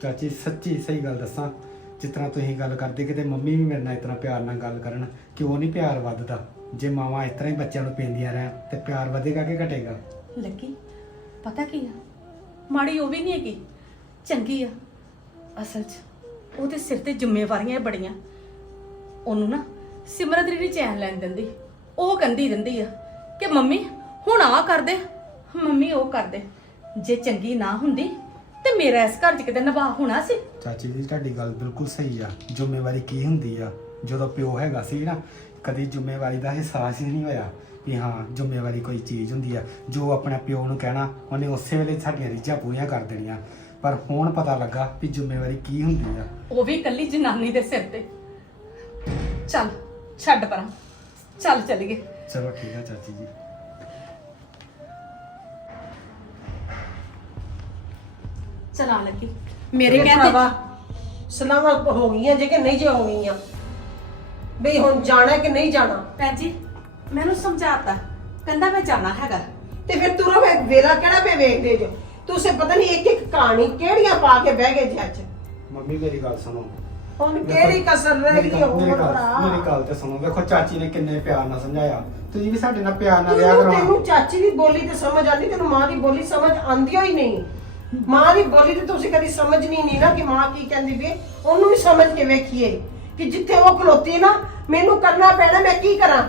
ਚਾਚੀ, ਸੱਚੀ ਸਹੀ ਗੱਲ ਦੱਸਾਂ, ਜਿਸ ਤਰ੍ਹਾਂ ਤੁਸੀਂ ਗੱਲ ਕਰਦੇ ਕਿਤੇ ਮੰਮੀ ਵੀ ਮੇਰੇ ਨਾਲ ਇਤਨਾ ਪਿਆਰ ਨਾਲ ਗੱਲ ਕਰਨ, ਕਿਉਂ ਨਹੀਂ ਪਿਆਰ ਵੱਧਦਾ? ਜੇ ਮਾਵਾਂ ਇਸ ਤਰ੍ਹਾਂ ਹੀ ਬੱਚਿਆਂ ਨੂੰ ਪੈਂਦੀਆਂ ਰਹਿਣ, ਤੇ ਪਿਆਰ ਵਧੇਗਾ ਕਿ ਘਟੇਗਾ? ਲੱਗੀ ਪਤਾ ਕੀ ਆ? ਮਾੜੀ ਉਹ ਵੀ ਨਹੀਂ ਹੈਗੀ, ਚੰਗੀ ਆ। ਅਸਲ 'ਚ ਉਹਦੇ ਸਿਰ ਤੇ ਜ਼ਿੰਮੇਵਾਰੀਆਂ ਬੜੀਆਂ। ਉਹਨੂੰ ਨਾ ਸਿਮਰਤ ਦੀ ਚੈਨ ਲੈਣ ਦਿੰਦੀ, ਉਹ ਕਹਿੰਦੀ ਰਹਿੰਦੀ ਆ ਕਿ ਮੰਮੀ, ਹੁਣ ਆ ਕਰ ਦੇ, ਮੰਮੀ ਉਹ ਕਰ ਦੇ। ਜੇ ਚੰਗੀ ਨਾ ਹੁੰਦੀ ਤੇ ਮੇਰਾ ਇਸ ਘਰ 'ਚ ਕਿਤੇ ਨਿਭਾ ਹੋਣਾ ਸੀ। ਚਾਚੀ ਜੀ ਤੁਹਾਡੀ ਗੱਲ ਬਿਲਕੁਲ ਸਹੀ ਆ। ਜ਼ਿੰਮੇਵਾਰੀ ਕੀ ਹੁੰਦੀ ਆ? ਜਦੋਂ ਪਿਓ ਹੈਗਾ ਸੀ ਨਾ ਕਦੀ ਜ਼ਿੰਮੇਵਾਰੀ ਦਾ ਅਹਿਸਾਸ ਹੀ ਨਹੀਂ ਹੋਇਆ ਵੀ ਹਾਂ ਜ਼ਿੰਮੇਵਾਰੀ ਕੋਈ ਚੀਜ਼ ਹੁੰਦੀ ਆ। ਜੋ ਆਪਣੇ ਪਿਓ ਨੂੰ ਕਹਿਣਾ ਉਹਨੇ ਉਸੇ ਵੇਲੇ ਸਾਡੀਆਂ ਰੀਝਾਂ ਪੂਰੀਆਂ ਕਰ ਦੇਣੀਆਂ। ਪਰ ਹੁਣ ਪਤਾ ਲੱਗਾ ਵੀ ਜ਼ਿੰਮੇਵਾਰੀ ਕੀ ਹੁੰਦੀ ਆ। ਉਹ ਵੀ ਇਕੱਲੀ ਜਨਾਨੀ ਦੇ ਸਿਰ ਤੇ। ਚੱਲ ਛੱਡ ਪਰਾਂ। ਚੱਲ ਚੱਲੀਏ। ਚਲੋ ਠੀਕ ਆ ਚਾਚੀ ਜੀ। ਚਲਾ ਲੱਗੀ। ਮੇਰੇ ਕਹਿੰਦੇ ਸਲਾਹਾਂ ਹੋ ਗਈਆਂ ਜੇ ਕਿ ਨਹੀਂ ਜੇ ਹੋ ਗਈਆਂ। ਬਈ ਹੁਣ ਜਾਣਾ ਕਿ ਨਹੀਂ ਜਾਣਾ? ਭੈਣ ਜੀ ਮੈਨੂੰ ਸਮਝਾਤਾ। ਕਹਿੰਦਾ ਮੈਂ ਜਾਣਾ ਹੈਗਾ। ਤੇ ਫਿਰ ਤੁਰੋ ਵੇ ਵੇਲਾ ਕਿਹੜਾ ਪੇ ਵੇਖਦੇ ਜੋ? ਤੁਸੀਂ ਪਤਾ ਨਹੀਂ ਇੱਕ ਇੱਕ ਕਹਾਣੀ ਕਿਹੜੀਆਂ ਪਾ ਕੇ ਬਹਿ ਗਏ ਜੀ ਅੱਜ ਮੰਮੀ ਮੇਰੀ ਗੱਲ ਸੁਣੋ। ਹੁਣ ਕਿਹੜੀ ਕਸਰ ਰਹਿ ਗਈ ਹੋਰ ਮੇਰੀ ਗੱਲ- ਮੇਰੀ ਭਰਾ ਗੱਲ ਤੇ ਸੁਣੋ। ਵੇਖੋ ਚਾਚੀ ਨੇ ਕਿੰਨੇ ਪਿਆਰ ਨਾਲ ਸਮਝਾਇਆ। ਤੁਸੀਂ ਵੀ ਸਾਡੇ ਨਾਲ ਪਿਆਰ ਨਾਲ ਰਿਹਾ ਤੈਨੂੰ ਕਰੋ। ਤੈਨੂੰ ਚਾਚੀ ਦੀ ਬੋਲੀ ਤੇ ਸਮਝ ਆਉਂਦੀ ਤੈਨੂੰ ਮਾਂ ਦੀ ਬੋਲੀ ਸਮਝ ਆਉਂਦੀ ਹੋਈ ਨਹੀਂ? ਮਾਂ ਦੀ ਬੋਲੀ ਤੇ ਤੁਸੀਂ ਕਦੀ ਸਮਝਣੀ ਨਹੀਂ ਨਾ ਕਿ ਮਾਂ ਕੀ ਕਹਿੰਦੀ ਵੀ ਉਹਨੂੰ ਵੀ ਸਮਝ ਕੇ ਵੇਖੀਏ ਕਿ ਜਿੱਥੇ ਉਹ ਖਲੋਤੀ ਨਾ ਮੈਨੂੰ ਕਰਨਾ ਪੈਣਾ ਮੈਂ ਕੀ ਕਰਾਂ?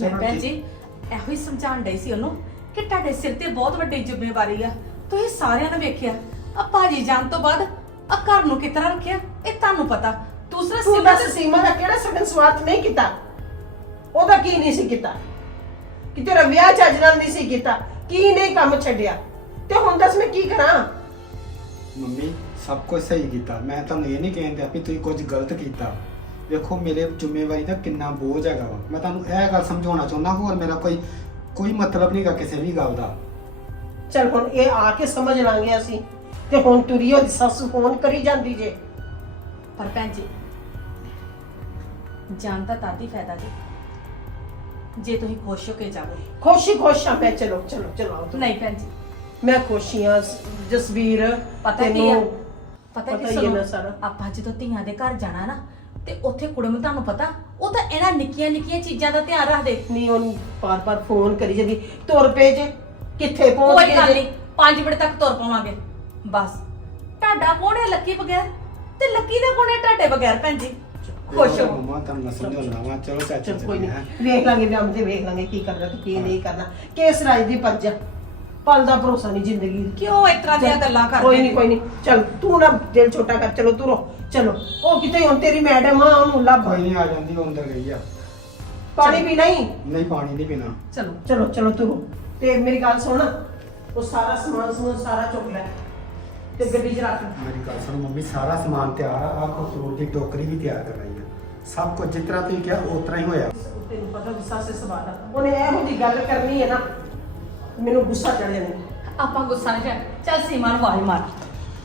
ਮੈਂ ਭੈਣ। ਜੀ। ਇਹੋ ਹੀ ਸਮਝਾਉਣ ਡਈ ਸੀ ਉਹਨੂੰ ਕਿ ਤੁਹਾਡੇ ਸਿਰ ਤੇ ਬਹੁਤ ਵੱਡੀ ਜ਼ਿੰਮੇਵਾਰੀ ਆ। ਤੁਸੀਂ ਸਾਰਿਆਂ ਨੇ ਵੇਖਿਆ। ਆ ਭਾਜੀ ਜਾਣ ਤੋਂ ਬਾਅਦ ਆ ਘਰ ਨੂੰ ਕਿਤਨਾ ਰੱਖਿਆ ਇਹ ਤੁਹਾਨੂੰ ਪਤਾ। ਦੂਸਰਾ ਤੂੰ ਸਿਮਰਤ ਦੱਸ ਸੀਮਾ ਦਾ ਕਿਹੜਾ ਸਗਨ ਸਵਾਰਥ ਨਹੀਂ ਕੀਤਾ? ਉਹਦਾ ਕੀ ਨਹੀਂ ਸੀ ਕੀਤਾ? ਕਿ ਤੇਰਾ ਵਿਆਹ ਚੱਜ ਨਾਲ ਨਹੀਂ ਸੀ ਕੀਤਾ। ਕੀ ਨਹੀਂ ਕੰਮ ਛੱਡਿਆ? ਤੇ ਹੁਣ ਦੱਸ ਮੈਂ ਕੀ ਕਰਾਂ? ਮੰਮੀ ਸਭ ਕੁਝ ਸਹੀ ਕੀਤਾ। ਮੈਂ ਤੁਹਾਨੂੰ ਇਹ ਨਹੀਂ ਕਹਿੰਦਾ ਵੀ ਤੁਸੀਂ ਕੁਝ ਗਲਤ ਕੀਤਾ। ਵੇਖੋ ਮੇਰੇ ਜ਼ਿੰਮੇਵਾਰੀ ਦਾ ਕਿੰਨਾ ਬੋਝ ਹੈਗਾ ਵਾ। ਮੈਂ ਤੁਹਾਨੂੰ ਇਹ ਗੱਲ ਸਮਝਾਉਣਾ ਚਾਹੁੰਦਾ ਹੋਰ ਮੇਰਾ ਕੋਈ ਕੋਈ ਮਤਲਬ ਨਹੀਂਗਾ ਕਿਸੇ ਵੀ ਗੱਲ ਦਾ। ਚਲ ਹੁਣ ਇਹ ਆ ਕੇ ਸਮਝ ਲਾਂਗੇ ਅਸੀਂ। ਤੇ ਹੁਣ ਤੁਰੀ ਉਹਦੀ ਸੱਸ ਫੋਨ ਕਰੀ ਜਾਂਦੀ ਜੇ। ਪਰ ਭੈਣ ਜੀ ਜਾਣ ਦਾ ਤਾਦੀ ਫਾਇਦਾ ਜੀ। ਜੇ ਤੁਸੀਂ ਖੁਸ਼ ਹੋ ਕੇ ਜਾਵੋ ਖੁਸ਼ੀ ਖੁਸ਼ ਆ ਮੈਂ ਚਲੋ ਚਲੋ ਚਲੋ ਆਓ ਤੁਸੀਂ। ਨਹੀਂ ਭੈਣ ਜੀ ਮੈਂ ਖੁਸ਼ੀ ਆ ਜਸਵੀਰ ਪਤਾ ਕੀ ਤੈਨੂੰ ਪਤਾ ਪਤਾ ਕੀ ਹੀ ਹੈ ਸੁਣੋ ਨਾ ਸਾਰਾ। ਆਪਾਂ ਜਦੋਂ ਧੀਆਂ ਦੇ ਘਰ ਜਾਣਾ ਨਾ ਤੇ ਉੱਥੇ ਕੁੜਮ ਤੁਹਾਨੂੰ ਪਤਾ ਉਹ ਤਾਂ ਇਹਨਾਂ ਨਿੱਕੀਆਂ ਨਿੱਕੀਆਂ ਚੀਜ਼ਾਂ ਦਾ ਧਿਆਨ ਰੱਖਦੇ। ਨਹੀਂ ਉਹਨੂੰ ਬਾਰ-ਬਾਰ ਫੋਨ ਕਰੀ ਜਾਂਦੀ ਤੁਰ ਪਏ ਜੇ ਕਿੱਥੇ ਪਹੁੰਚ ਕੋਈ ਗਏ ਗੱਲ ਜੇ? ਨਹੀਂ 5 ਵਜੇ ਤੱਕ ਤੁਰ ਪਾਵਾਂਗੇ ਬਸ। ਤੁਹਾਡਾ ਕੌਣ ਹੈ ਲੱਕੀ ਬਗੈਰ ਤੇ ਲੱਕੀ ਦਾ ਕੌਣ ਹੈ ਤੁਹਾਡੇ ਬਗੈਰ ਭੈਣ ਜੀ। ਖੁਸ਼ ਹੋ। ਮੰਮਾ ਤੁਹਾਨੂੰ ਮੈਂ ਸਮਝਾਉਣਾ ਵਾ ਚਲੋ ਚਾਚੀ ਚਲ ਕੋਈ ਹੈਂ। ਨਹੀਂ ਵੇਖ ਲਾਂਗੇ ਵਿਆਹ ਤੇ ਵੇਖ ਲਾਂਗੇ ਕੀ ਕਰਨਾ ਤੇ ਕੀ ਨਹੀਂ ਕਰਨਾ ਕਿਸ ਰਾਜ ਦੀ ਪਰਜਾ। ਪਲ ਦਾ ਭਰੋਸਾ ਨਹੀਂ ਜ਼ਿੰਦਗੀ ਦਾ। ਕਿਉਂ ਇਸ ਤਰ੍ਹਾਂ ਦੀਆਂ ਗੱਲਾਂ ਕਰਦੇ ਕੋਈ ਨਹੀਂ ਕੋਈ ਨਹੀਂ ਚਲ ਤੂੰ ਨਾ ਦਿਲ ਛੋਟਾ ਕਰ ਚਲੋ ਤੁਰੋ। ਚਲੋ ਉਹ ਕਿਤੇ ਹੁਣ ਤੇਰੀ ਮੈਡਮ ਆ ਉਹਨੂੰ ਲੱਭ। ਕੋਈ ਨਹੀਂ ਆ ਜਾਂਦੀ ਉਹ ਅੰਦਰ ਗਈ ਆ। ਪਾਣੀ ਪੀਣਾ ਹੀ? ਨਹੀਂ ਪਾਣੀ ਨਹੀਂ ਪੀਣਾ। ਚਲੋ। ਚਲੋ ਚਲੋ ਤੁਰੋ। ਤੇ ਮੇਰੀ ਗੱਲ ਸੁਣ ਉਹ ਸਾਰਾ ਸਮਾਨ ਸਮੂਨ ਸਾਰਾ ਚੁੱਕ ਲੈ ਤੇ ਗੱਡੀ 'ਚ ਰੱਖ ਮੇਰੀ ਗੱਲ ਸੁਣੋ ਮੰਮੀ ਸਾਰਾ ਸਮਾਨ ਤਿਆਰ ਆ। ਆਹ ਖੂਬਸੂਰਤ ਦੀ ਟੋਕਰੀ ਵੀ ਤਿਆਰ ਕਰ ਰਹੀ ਆ। ਸਭ ਕੁਝ ਜਿਸ ਤਰ੍ਹਾਂ ਤੁਸੀਂ ਕਿਹਾ ਉਸ ਤਰ੍ਹਾਂ ਹੀ ਹੋਇਆ। ਤੈਨੂੰ ਪਤਾ ਗੁੱਸਾ ਸੇ ਸਵਾਲ ਆ। ਉਹਨੇ ਇਹੋ ਜਿਹੀ ਗੱਲ ਕਰਨੀ ਹੈ ਨਾ ਮੈਨੂੰ ਗੁੱਸਾ ਚੜ ਜਾਂਦਾ। ਆਪਾਂ ਗੁੱਸਾ ਨਹੀਂ ਕਰ ਚੱਲ ਸੀਮਾ ਨੂੰ ਆਵਾਜ਼ ਮਾਰ।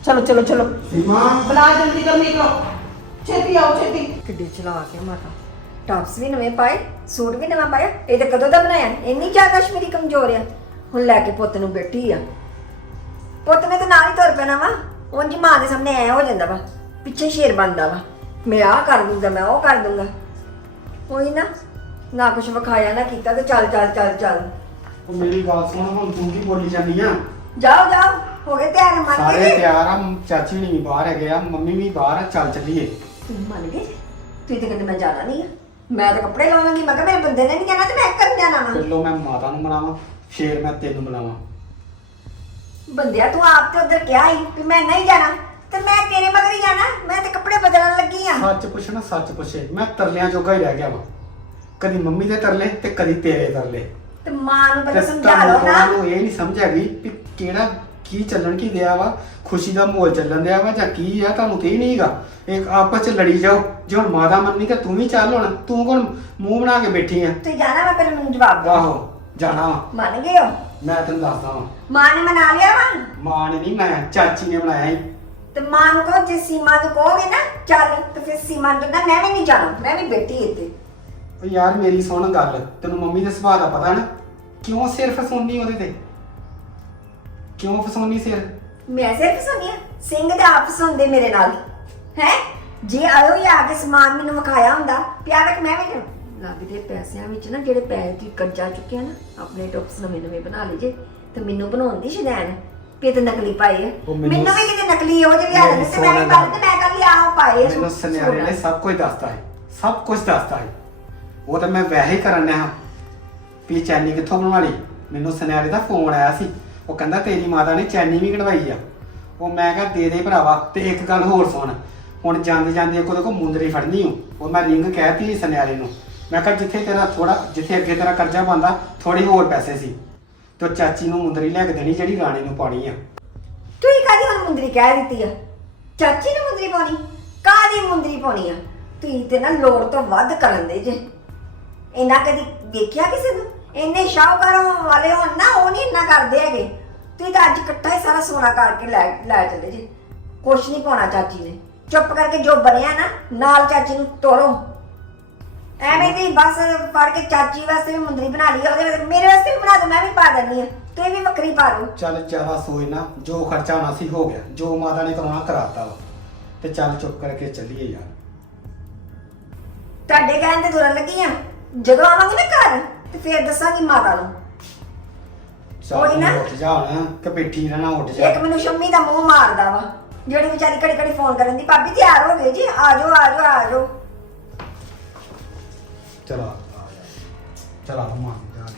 ਚਲੋ ਚਲੋ ਚਲੋ। ਸੀਮਾ। ਬਲਾ ਜਲਦੀ ਕਰ। ਨਿਕਲੋ ਛੇਤੀ ਆਓ ਛੇਤੀ। ਕਿੱਡੀ ਚਲਾ ਕੇ ਮਾਤਾ। ਟਾਪਸ ਵੀ ਨਵੇਂ ਪਾਏ ਸੂਟ ਵੀ ਨਵਾਂ ਪਾਇਆ ਇਹ ਤਾਂ ਕਦੋਂ ਦਾ ਬਣਾਇਆ? ਇੰਨੀ ਕਿਆ ਕਸ਼ਮੀਰੀ ਕਮਜ਼ੋਰ ਆ। ਹੁਣ ਲੈ ਕੇ ਪੁੱਤ ਨੂੰ ਬੈਠੀ ਆ। ਪੁੱਤ ਨੇ ਤਾਂ ਨਾਲ ਹੀ ਤੁਰ ਪੈਣਾ ਵਾ। ਉਂਝ ਮਾਂ ਦੇ ਸਾਹਮਣੇ ਐ ਹੋ ਜਾਂਦਾ ਵਾ। ਪਿੱਛੇ ਸ਼ੇਰ ਬਣਦਾ ਵਾ। ਮੈਂ ਆਹ ਕਰ ਦੂੰਗਾ ਮੈਂ ਉਹ ਕਰ ਦੂੰਗਾ। ਕੋਈ ਨਾ ਨਾ ਕੁਛ ਵਿਖਾਇਆ ਨਾ ਕੀਤਾ ਤੇ ਚੱਲ ਚੱਲ ਚੱਲ ਚੱਲ। ਉਹ ਮੇਰੀ ਗੱਲ ਸੁਣ ਹੁਣ ਤੂੰ ਕੀ ਬੋਲੀ ਜਾਂਦੀ ਆ? ਜਾਓ ਜਾਓ ਹੋ ਗਏ ਤਿਆਰ ਮੰਨ ਸਾਰੇ ਗਏ ਤਿਆਰ ਆ ਚਾਚੀ ਵੀ ਬਾਹਰ ਹੈਗੇ ਆ ਮੰਮੀ ਵੀ ਬਾਹਰ ਆ ਚੱਲ ਚੱਲੀਏ। ਤੁਸੀਂ ਮੰਨ ਗਏ? ਤੁਸੀਂ ਤਾਂ ਕਹਿੰਦੇ ਮੈਂ ਜਾਣਾ ਨਹੀਂ ਆ। ਮੈਂ ਤਾਂ ਕੱਪੜੇ ਲਾਵਾਂਗੀ ਮੈਂ ਕਿਹਾ ਮੇਰੇ ਬੰਦੇ ਨੇ ਨਹੀਂ ਜਾਣਾ ਤੇ ਮੈਂ ਕਰਨ ਜਾਣਾ ਵਾ? ਪਹਿਲੋਂ ਮੈਂ ਮਾਤਾ ਨੂੰ ਮਨਾਵਾਂ ਫੇਰ ਮੈਂ ਤੈਨੂੰ ਮਨਾਵਾਂ ਬੰਦਿਆ ਤੂੰ ਆਪ ਤੇ ਉਧਰ ਕਿਹਾ ਸੀ ਕਿ ਮੈਂ ਨਹੀਂ ਜਾਣਾ ਤੇ ਮੈਂ ਤੇਰੇ ਮਗਰ ਹੀ ਜਾਣਾ ਮੈਂ ਤੇ ਕੱਪੜੇ ਬਦਲਣ ਲੱਗੀ ਆ। ਸੱਚ ਪੁੱਛਣਾ ਸੱਚ ਪੁੱਛੇ ਮੈਂ ਤਰਲਿਆਂ ਜੋਗਾ ਹੀ ਰਹਿ ਗਿਆ ਵਾਂ। ਕਦੀ ਮੰਮੀ ਦੇ ਤਰਲੇ ਤੇ ਕਦੀ ਤੇਰੇ ਤਰਲੇ। ਤੇ ਮਾਂ ਨੂੰ ਤੇ ਪਹਿਲਾਂ ਸਮਝਾ ਤੁਹਾਨੂੰ ਲਓ ਨਾ। ਨੂੰ ਇਹ ਨਹੀਂ ਸਮਝ ਹੈਗੀ ਵੀ ਕਿਹੜਾ ਕੀ ਚੱਲਣ ਕੀ ਦਿਆ ਵਾ ਖੁਸ਼ੀ ਦਾ ਮਾਹੌਲ ਚੱਲਣ ਦਿਆ ਵਾ ਜਾਂ ਕੀ ਆ ਤੁਹਾਨੂੰ ਤੇ ਨਹੀਂਗਾ ਇੱਕ ਆਪਸ ਚ ਲੜੀ ਜਾਓ। ਜੇ ਹੁਣ ਮਾਤਾ ਮੰਨੀ ਤੇ ਤੂੰ ਵੀ ਚੱਲ ਹੁਣ ਤੂੰ ਕੋਣ ਮੂੰਹ ਬਣਾ ਕੇ ਬੈਠੀ ਆ? ਤੁਸੀਂ ਜਾਣਾ ਮੈਂ ਪਹਿਲਾਂ ਮੈਨੂੰ ਜਵਾਬ ਦਿਓ ਆਹੋ ਜਾਣਾ ਵਾ। ਮੰਨ ਗਏ ਹੋ? ਮੈਂ ਤੈਨੂੰ ਦੱਸਦਾ ਵਾਂ। ਮਾਂ ਨੇ ਮਨਾ ਲਿਆ ਵਾ? ਮਾਂ ਨੇ ਨਹੀਂ ਮੈਂ ਚਾਚੀ ਨੇ ਬਣਾਇਆ ਸੀ। ਤੇ ਮਾਂ ਨੂੰ ਕਹੋ ਜੇ ਸੀਮਾ ਨੂੰ ਕਹੋਗੇ ਨਾ ਚੱਲ ਤੇ ਫਿਰ ਸੀਮਾ ਨੂੰ ਨਾ ਮੈਂ ਵੀ ਨਹੀਂ ਜਾਣਾ ਮੈਂ ਵੀ ਬੈਠੀ ਇੱਥੇ। ਉਹ ਯਾਰ ਮੇਰੀ ਸੁਣ ਗੱਲ ਤੈਨੂੰ ਮੰਮੀ ਦੇ ਸੁਭਾਅ ਦਾ ਪਤਾ ਨਾ? ਕਿਉਂ ਸਿਰ ਫਸਾਉਣੀ ਉਹਦੇ ਤੇ? ਕਿਉਂ ਫਸਾਉਣੀ ਸਿਰ? ਮੈਂ ਸਿਰਫ ਸੁਣਿਆ ਸਿੰਘ ਦੇ ਆਪਸ ਹੁੰਦੇ ਮੇਰੇ ਨਾਲ। ਹੈ? ਜੇ ਆਇਓ ਹੀ ਆ ਕੇ ਸਮਾਨ ਮੈਨੂੰ ਵਿਖਾਇਆ ਹੁੰਦਾ ਪਿਆ ਵੇਖ ਮੈਂ ਵੀ ਲੱਗਦੇ ਪੈਸਿਆਂ ਵਿੱਚ ਨਾ ਜਿਹੜੇ ਪੈਸੇ ਦੀ ਕਰਜ਼ਾ ਚੁੱਕਿਆ ਨਾ ਆਪਣੇ ਟੋਪਸ ਨਵੇਂ ਨਵੇਂ ਬਣਾ ਲਈਏ ਤੇ ਮੈਨੂੰ ਬਣਾਉਣ ਦੀ ਸ਼ਦੈਨ ਵੀ ਤੇ ਨਕਲੀ ਪਾਏ ਆ। ਉਹ ਮੈਨੂੰ- ਮੈਨੂੰ ਵੀ ਕਿਤੇ ਨਕਲੀ ਹੋ ਜੇ ਲਿਆ ਦੇ ਤੇ ਮੈਂ ਵੀ ਸੋਹਣਾ ਕੱਲ ਤੇ ਮੈਂ ਕੱਲ ਆ ਪਾਏ ਮੈਨੂੰ ਸੁਨਿਆਰੇ ਨੇ ਸਭ ਕੁਝ ਦੱਸਤਾ ਹੈ ਸਭ ਕੁਝ ਦੱਸਤਾ ਹੈ। ਉਹ ਤਾਂ ਮੈਂ ਵੈਸੇ ਹੀ ਕਰਨ ਹਾਂ ਵੀ ਚੈਨੀ ਕਿੱਥੋਂ ਬਣਵਾ ਲਈ ਮੈਨੂੰ ਸੁਨਿਆਰੇ ਦਾ ਫੋਨ ਆਇਆ ਸੀ। ਉਹ ਕਹਿੰਦਾ ਤੇਰੀ ਮਾਤਾ ਨੇ ਚੈਨੀ ਵੀ ਕਢਵਾਈ ਆ। ਉਹ ਮੈਂ ਕਿਹਾ ਦੇ ਦੇ ਭਰਾਵਾ ਤੇ ਇੱਕ ਗੱਲ ਹੋਰ ਸੁਣ। ਹੁਣ ਜਾਂਦੇ ਜਾਂਦੇ ਕੋਲ ਕੋ ਮੁੰਦਰੀ ਫੜਨੀ ਹੋ ਉਹ ਮੈਂ ਰਿੰਗ ਕਹਿਤੀ ਸੁਨਿਆਰੇ ਨੂੰ। ਮੈਂ ਕਿਹਾ ਜਿੱਥੇ ਤੇਰਾ ਥੋੜਾ ਜਿੱਥੇ ਅੱਗੇ ਤੇਰਾ ਕਰਜ਼ਾ ਬੰਦਾ ਥੋੜੀ ਹੋਰ ਪੈਸੇ ਸੀ। ਤੇ ਚਾਚੀ ਨੂੰ ਮੁੰਦਰੀ ਲੈ ਕੇ ਦੇਣੀ ਜਿਹੜੀ ਰਾਣੀ ਨੂੰ ਪਾਉਣੀ ਆ। ਤੂੰ ਹੀ ਕਾਦੀ ਹੁਣ ਮੁੰਦਰੀ ਕਹਿ ਦਿੱਤੀ ਆ? ਚਾਚੀ ਨੂੰ ਮੁੰਦਰੀ ਪਾਉਣੀ? ਕਾਦੀ ਮੁੰਦਰੀ ਪਾਉਣੀ ਆ? ਤੂੰ ਤੇ ਨਾ ਲੋੜ ਤੋਂ ਵੱਧ ਕਰਨ ਦੇ ਜੇ। ਇਹਨਾਂ ਕਦੀ ਵੇਖਿਆ ਕਿਸੇ ਨੂੰ? ਇੰਨੇ ਸ਼ਾਹਕਾਰਾਂ ਵਾਲੇ ਹੋਣ ਨਾ ਉਹ ਨਹੀਂ ਇੰਨਾ ਕਰਦੇ ਹੈਗੇ। ਤੂੰ ਤਾਂ ਅੱਜ ਇਕੱਠਾ ਹੀ ਸਾਰਾ ਸੋਨਾ ਕਰਕੇ ਲੈ ਲੈ ਚੱਲੇ ਜੇ। ਕੁਛ ਨਹੀਂ ਪਾਉਣਾ ਚਾਚੀ ਨੇ। ਚੁੱਪ ਕਰਕੇ ਜੋ ਬਣਿਆ ਨਾ ਨਾਲ ਚਾਚੀ ਨੂੰ ਤੋਰੋ ਐਵੇਂ ਦੀ ਬਸ ਫੜ ਕੇ ਚਾਚੀ ਵਾਸਤੇ ਵੀ ਮੁੰਦਰੀ ਬਣਾ ਲਈ ਆ, ਉਹਦੇ ਵਾਸਤੇ ਮੇਰੇ ਵਾਸਤੇ ਵੀ ਬਣਾ ਦੋ ਮੈਂ ਵੀ ਪਾ ਦਿੰਦੀ ਆ। ਤੂੰ ਵੀ ਵੱਖਰੀ ਪਾ ਲਓ ਚੱਲ ਜ਼ਿਆਦਾ ਸੋਚ ਨਾ ਜੋ ਖਰਚਾ ਹੋਣਾ ਸੀ ਹੋ ਗਿਆ। ਜੋ ਮਾਤਾ ਨੇ ਕਰਾਉਣਾ ਕਰਾਤਾ ਵਾ। ਤੇ ਚੱਲ ਚੁੱਪ ਕਰਕੇ ਚੱਲੀਏ ਯਾਰ। ਤੁਹਾਡੇ ਕਹਿਣ ਤੇ ਤੁਰਨ ਲੱਗੀ ਆ। ਜਦੋਂ ਆਵਾਂਗੇ ਨਾ ਘਰ ਤੇ ਫੇਰ ਦੱਸਾਂਗੀ ਮਾਤਾ ਨੂੰ। ਕੋਈ ਨਾ। ਉੱਠ ਜਾ ਹੁਣ ਕਿ ਬੈਠੀ ਰਹਿਣਾ ਉੱਠ ਜਾ। ਇੱਕ ਮੈਨੂੰ ਸ਼ੰਮੀ ਦਾ ਮੂੰਹ ਮਾਰਦਾ ਵਾ ਜਿਹੜੀ ਵਿਚਾਰੀ ਘੜੀ ਘੜੀ ਫੋਨ ਕਰਨ ਦੀ। ਭਾਬੀ ਤਿਆਰ ਹੋ ਗਏ ਜੀ ਆ ਜਾਓ ਆ ਜਾਓ ਆ ਜਾਓ। ਚਲਾ ਚਲਾ ਮਾਂ ਜਾ ਜਾ।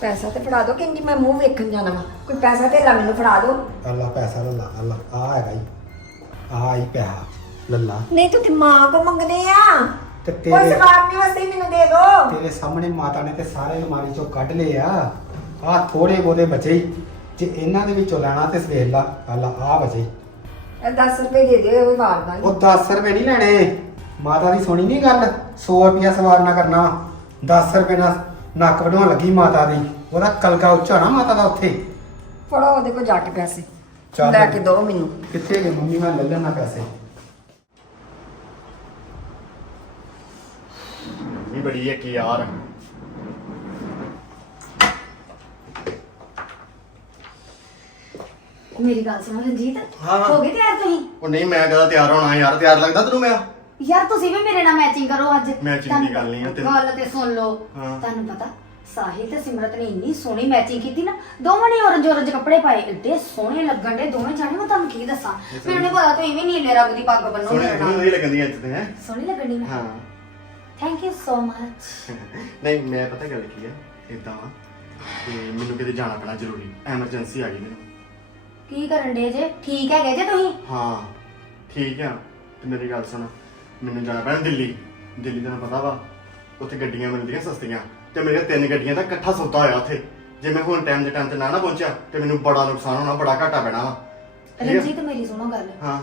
ਪੈਸਾ ਤੇ ਫੜਾ ਦਿਓ ਕਿੰਨੀ ਮੈਂ ਮੂੰਹ ਵੇਖਣ ਜਾਣਾ ਵਾ। ਕੋਈ ਪੈਸਾ ਤੇ ਮੈਨੂੰ ਫੜਾ ਦਿਓ। ਅੱਲਾ ਪੈਸਾ ਲੱਲਾ ਅੱਲਾ ਆ ਹੈਗਾ ਹੀ ਆ ਹੀ ਪੈਸਾ ਲੱਲਾ। ਨਹੀਂ ਤੂੰ ਤੇ ਮਾਂ ਕੋ ਮੰਗਦੇ ਆ। ਤੇ ਕੋਈ ਤੇਰੇ ਨਹੀਂ ਵਸਤੇ ਮੈਨੂੰ ਦੇ ਦਿਓ ਤੇਰੇ ਸਾਹਮਣੇ ਮਾਤਾ ਨੇ ਤੇ ਸਾਰੇ ਅਲਮਾਰੀ ਚੋਂ ਕੱਢ ਲਏ ਆ ਆ ਥੋੜੇ ਬੋਦੇ ਬਚੇ ਈ। ਜੇ ਇਹਨਾਂ ਦੇ ਵਿੱਚੋਂ ਲੈਣਾ ਤੇ ਸਵੇਰ ਲਾ ਅੱਲਾ ਆ ਬਚੇ ਈ। ਇਹ 10 ਰੁਪਏ ਦੇ ਦਿਓ ਉਹ ਵੀ ਵਾਰ ਦਾਂਗੇ ਉਹ 10 ਰੁਪਏ ਨਹੀਂ ਲੈਣੇ। ਮਾਤਾ ਦੀ ਸੁਣੀ ਨਹੀਂ ਗੱਲ? 100 ਰੁਪਿਆ ਸਵਾਰ ਨਾ ਕਰਨਾ। 10 ਰੁਪਏ ਨਾਲ ਨੱਕ ਵਢਾਉਣ ਲੱਗੀ ਮਾਤਾ ਦੀ। ਉਹਦਾ ਕਲਕਾ ਉੱਚਾ ਨਾ ਮਾਤਾ ਦਾ ਉੱਥੇ। ਫੜੋ ਉਹਦੇ ਕੋਲ ਜਾ ਕੇ ਪੈਸੇ। ਚੱਲ। ਲੈ ਕੇ ਦਿਓ ਮੈਨੂੰ। ਕਿੱਥੇ ਗਏ ਮੰਮੀ? ਮੈਂ ਲੈ ਲੈਣਾ ਪੈਸੇ। ਬੜੀ ਹੈ ਕਿ ਯਾਰ। ਮੇਰੀ ਗੱਲ ਸੁਣੋ ਰਣਜੀਤ ਹਾਂ। ਹੋ। ਗਏ ਤਿਆਰ ਤੁਸੀਂ? ਉਹ ਨਹੀਂ ਮੈਂ ਕਦਾ ਤਿਆਰ ਹੋਣਾ ਯਾਰ ਤਿਆਰ ਲੱਗਦਾ ਤੈਨੂੰ ਮੈਂ ਯਾਰ ਤੁਸੀਂ ਵੀ ਮੇਰੇ ਨਾਲ ਮੈਚਿੰਗ ਕਰੋ ਅੱਜ। Matching ਦੀ ਤੁਹਾਨੂੰ ਗੱਲ ਨਹੀਂ ਆ, ਤੈਨੂੰ- ਗੱਲ ਤੇ ਸੁਣ ਲਓ। ਹਾਂ। ਤੁਹਾਨੂੰ ਪਤਾ ਸਾਹਿਲ ਤੇ ਸਿਮਰਤ ਨੇ ਇੰਨੀ ਸੋਹਣੀ ਮੈਚਿੰਗ ਕੀਤੀ ਨਾ ਦੋਵਾਂ ਨੇ ਔਰੰਜ ਔਰੰਜ ਕੱਪੜੇ ਪਾਏ ਏਡੇ ਸੋਹਣੇ ਲੱਗਣ ਦੇ ਦੋਵੇਂ ਜਾਣੇ ਮੈਂ ਤੁਹਾਨੂੰ ਕੀ ਦੱਸਾਂ? ਮੈਨੂੰ ਨਹੀਂ ਪਤਾ ਤੁਸੀਂ ਵੀ ਨੀਲੇ ਰੰਗ ਦੀ ਪੱਗ ਬੰਨੋ ਸੋਹਣੀ ਮੇਰੇ ਨਾਲ। ਲੱਗਦੀ ਅੱਜ ਤੇ ਹੈ। ਸੋਹਣੀ ਲੱਗਣੀ ਮੈਂ। ਹਾਂ। ਥੈਂਕ ਯੂ ਸੋ ਮਚ ਨਹੀਂ ਮੈਂ ਪਤਾ ਗੱਲ ਕੀ ਹੈ ਇਦਾਂ ਵਾ ਕਿ ਮੈਨੂੰ ਕਿਤੇ ਜਾਣਾ ਪੈਣਾ ਜ਼ਰੂਰੀ। ਐਮਰਜੈਂਸੀ ਆ ਗਈ ਮੈਨੂੰ। ਕੀ ਕਰਨ ਦੇ ਜੇ? ਠੀਕ ਹੈਗੇ ਜੇ ਤੁਸੀਂ? ਹਾਂ ਠੀਕ ਆ। ਤੇ ਮੇਰੀ ਗੱਲ ਸੁਣ ਮੈਨੂੰ ਜਾਣਾ ਪੈਣਾ ਦਿੱਲੀ। ਦਿੱਲੀ ਤੈਨੂੰ ਪਤਾ ਵਾ ਉੱਥੇ ਗੱਡੀਆਂ ਮਿਲਦੀਆਂ ਸਸਤੀਆਂ। ਤੇ ਮੇਰੀਆਂ ਤਿੰਨ ਗੱਡੀਆਂ ਦਾ ਇਕੱਠਾ ਸੌਦਾ ਹੋਇਆ ਉੱਥੇ। ਜੇ ਮੈਂ ਹੁਣ ਟਾਈਮ ਦੇ ਟਾਈਮ ਤੇ ਨਾ ਨਾ ਪਹੁੰਚਿਆ ਤੇ ਮੈਨੂੰ ਬੜਾ ਨੁਕਸਾਨ ਹੋਣਾ ਬੜਾ ਘਾਟਾ ਪੈਣਾ ਵਾ। ਠੀਕ ਆ? ਰਣਜੀਤ ਮੇਰੀ ਸੁਣੋ ਗੱਲ। ਹਾਂ।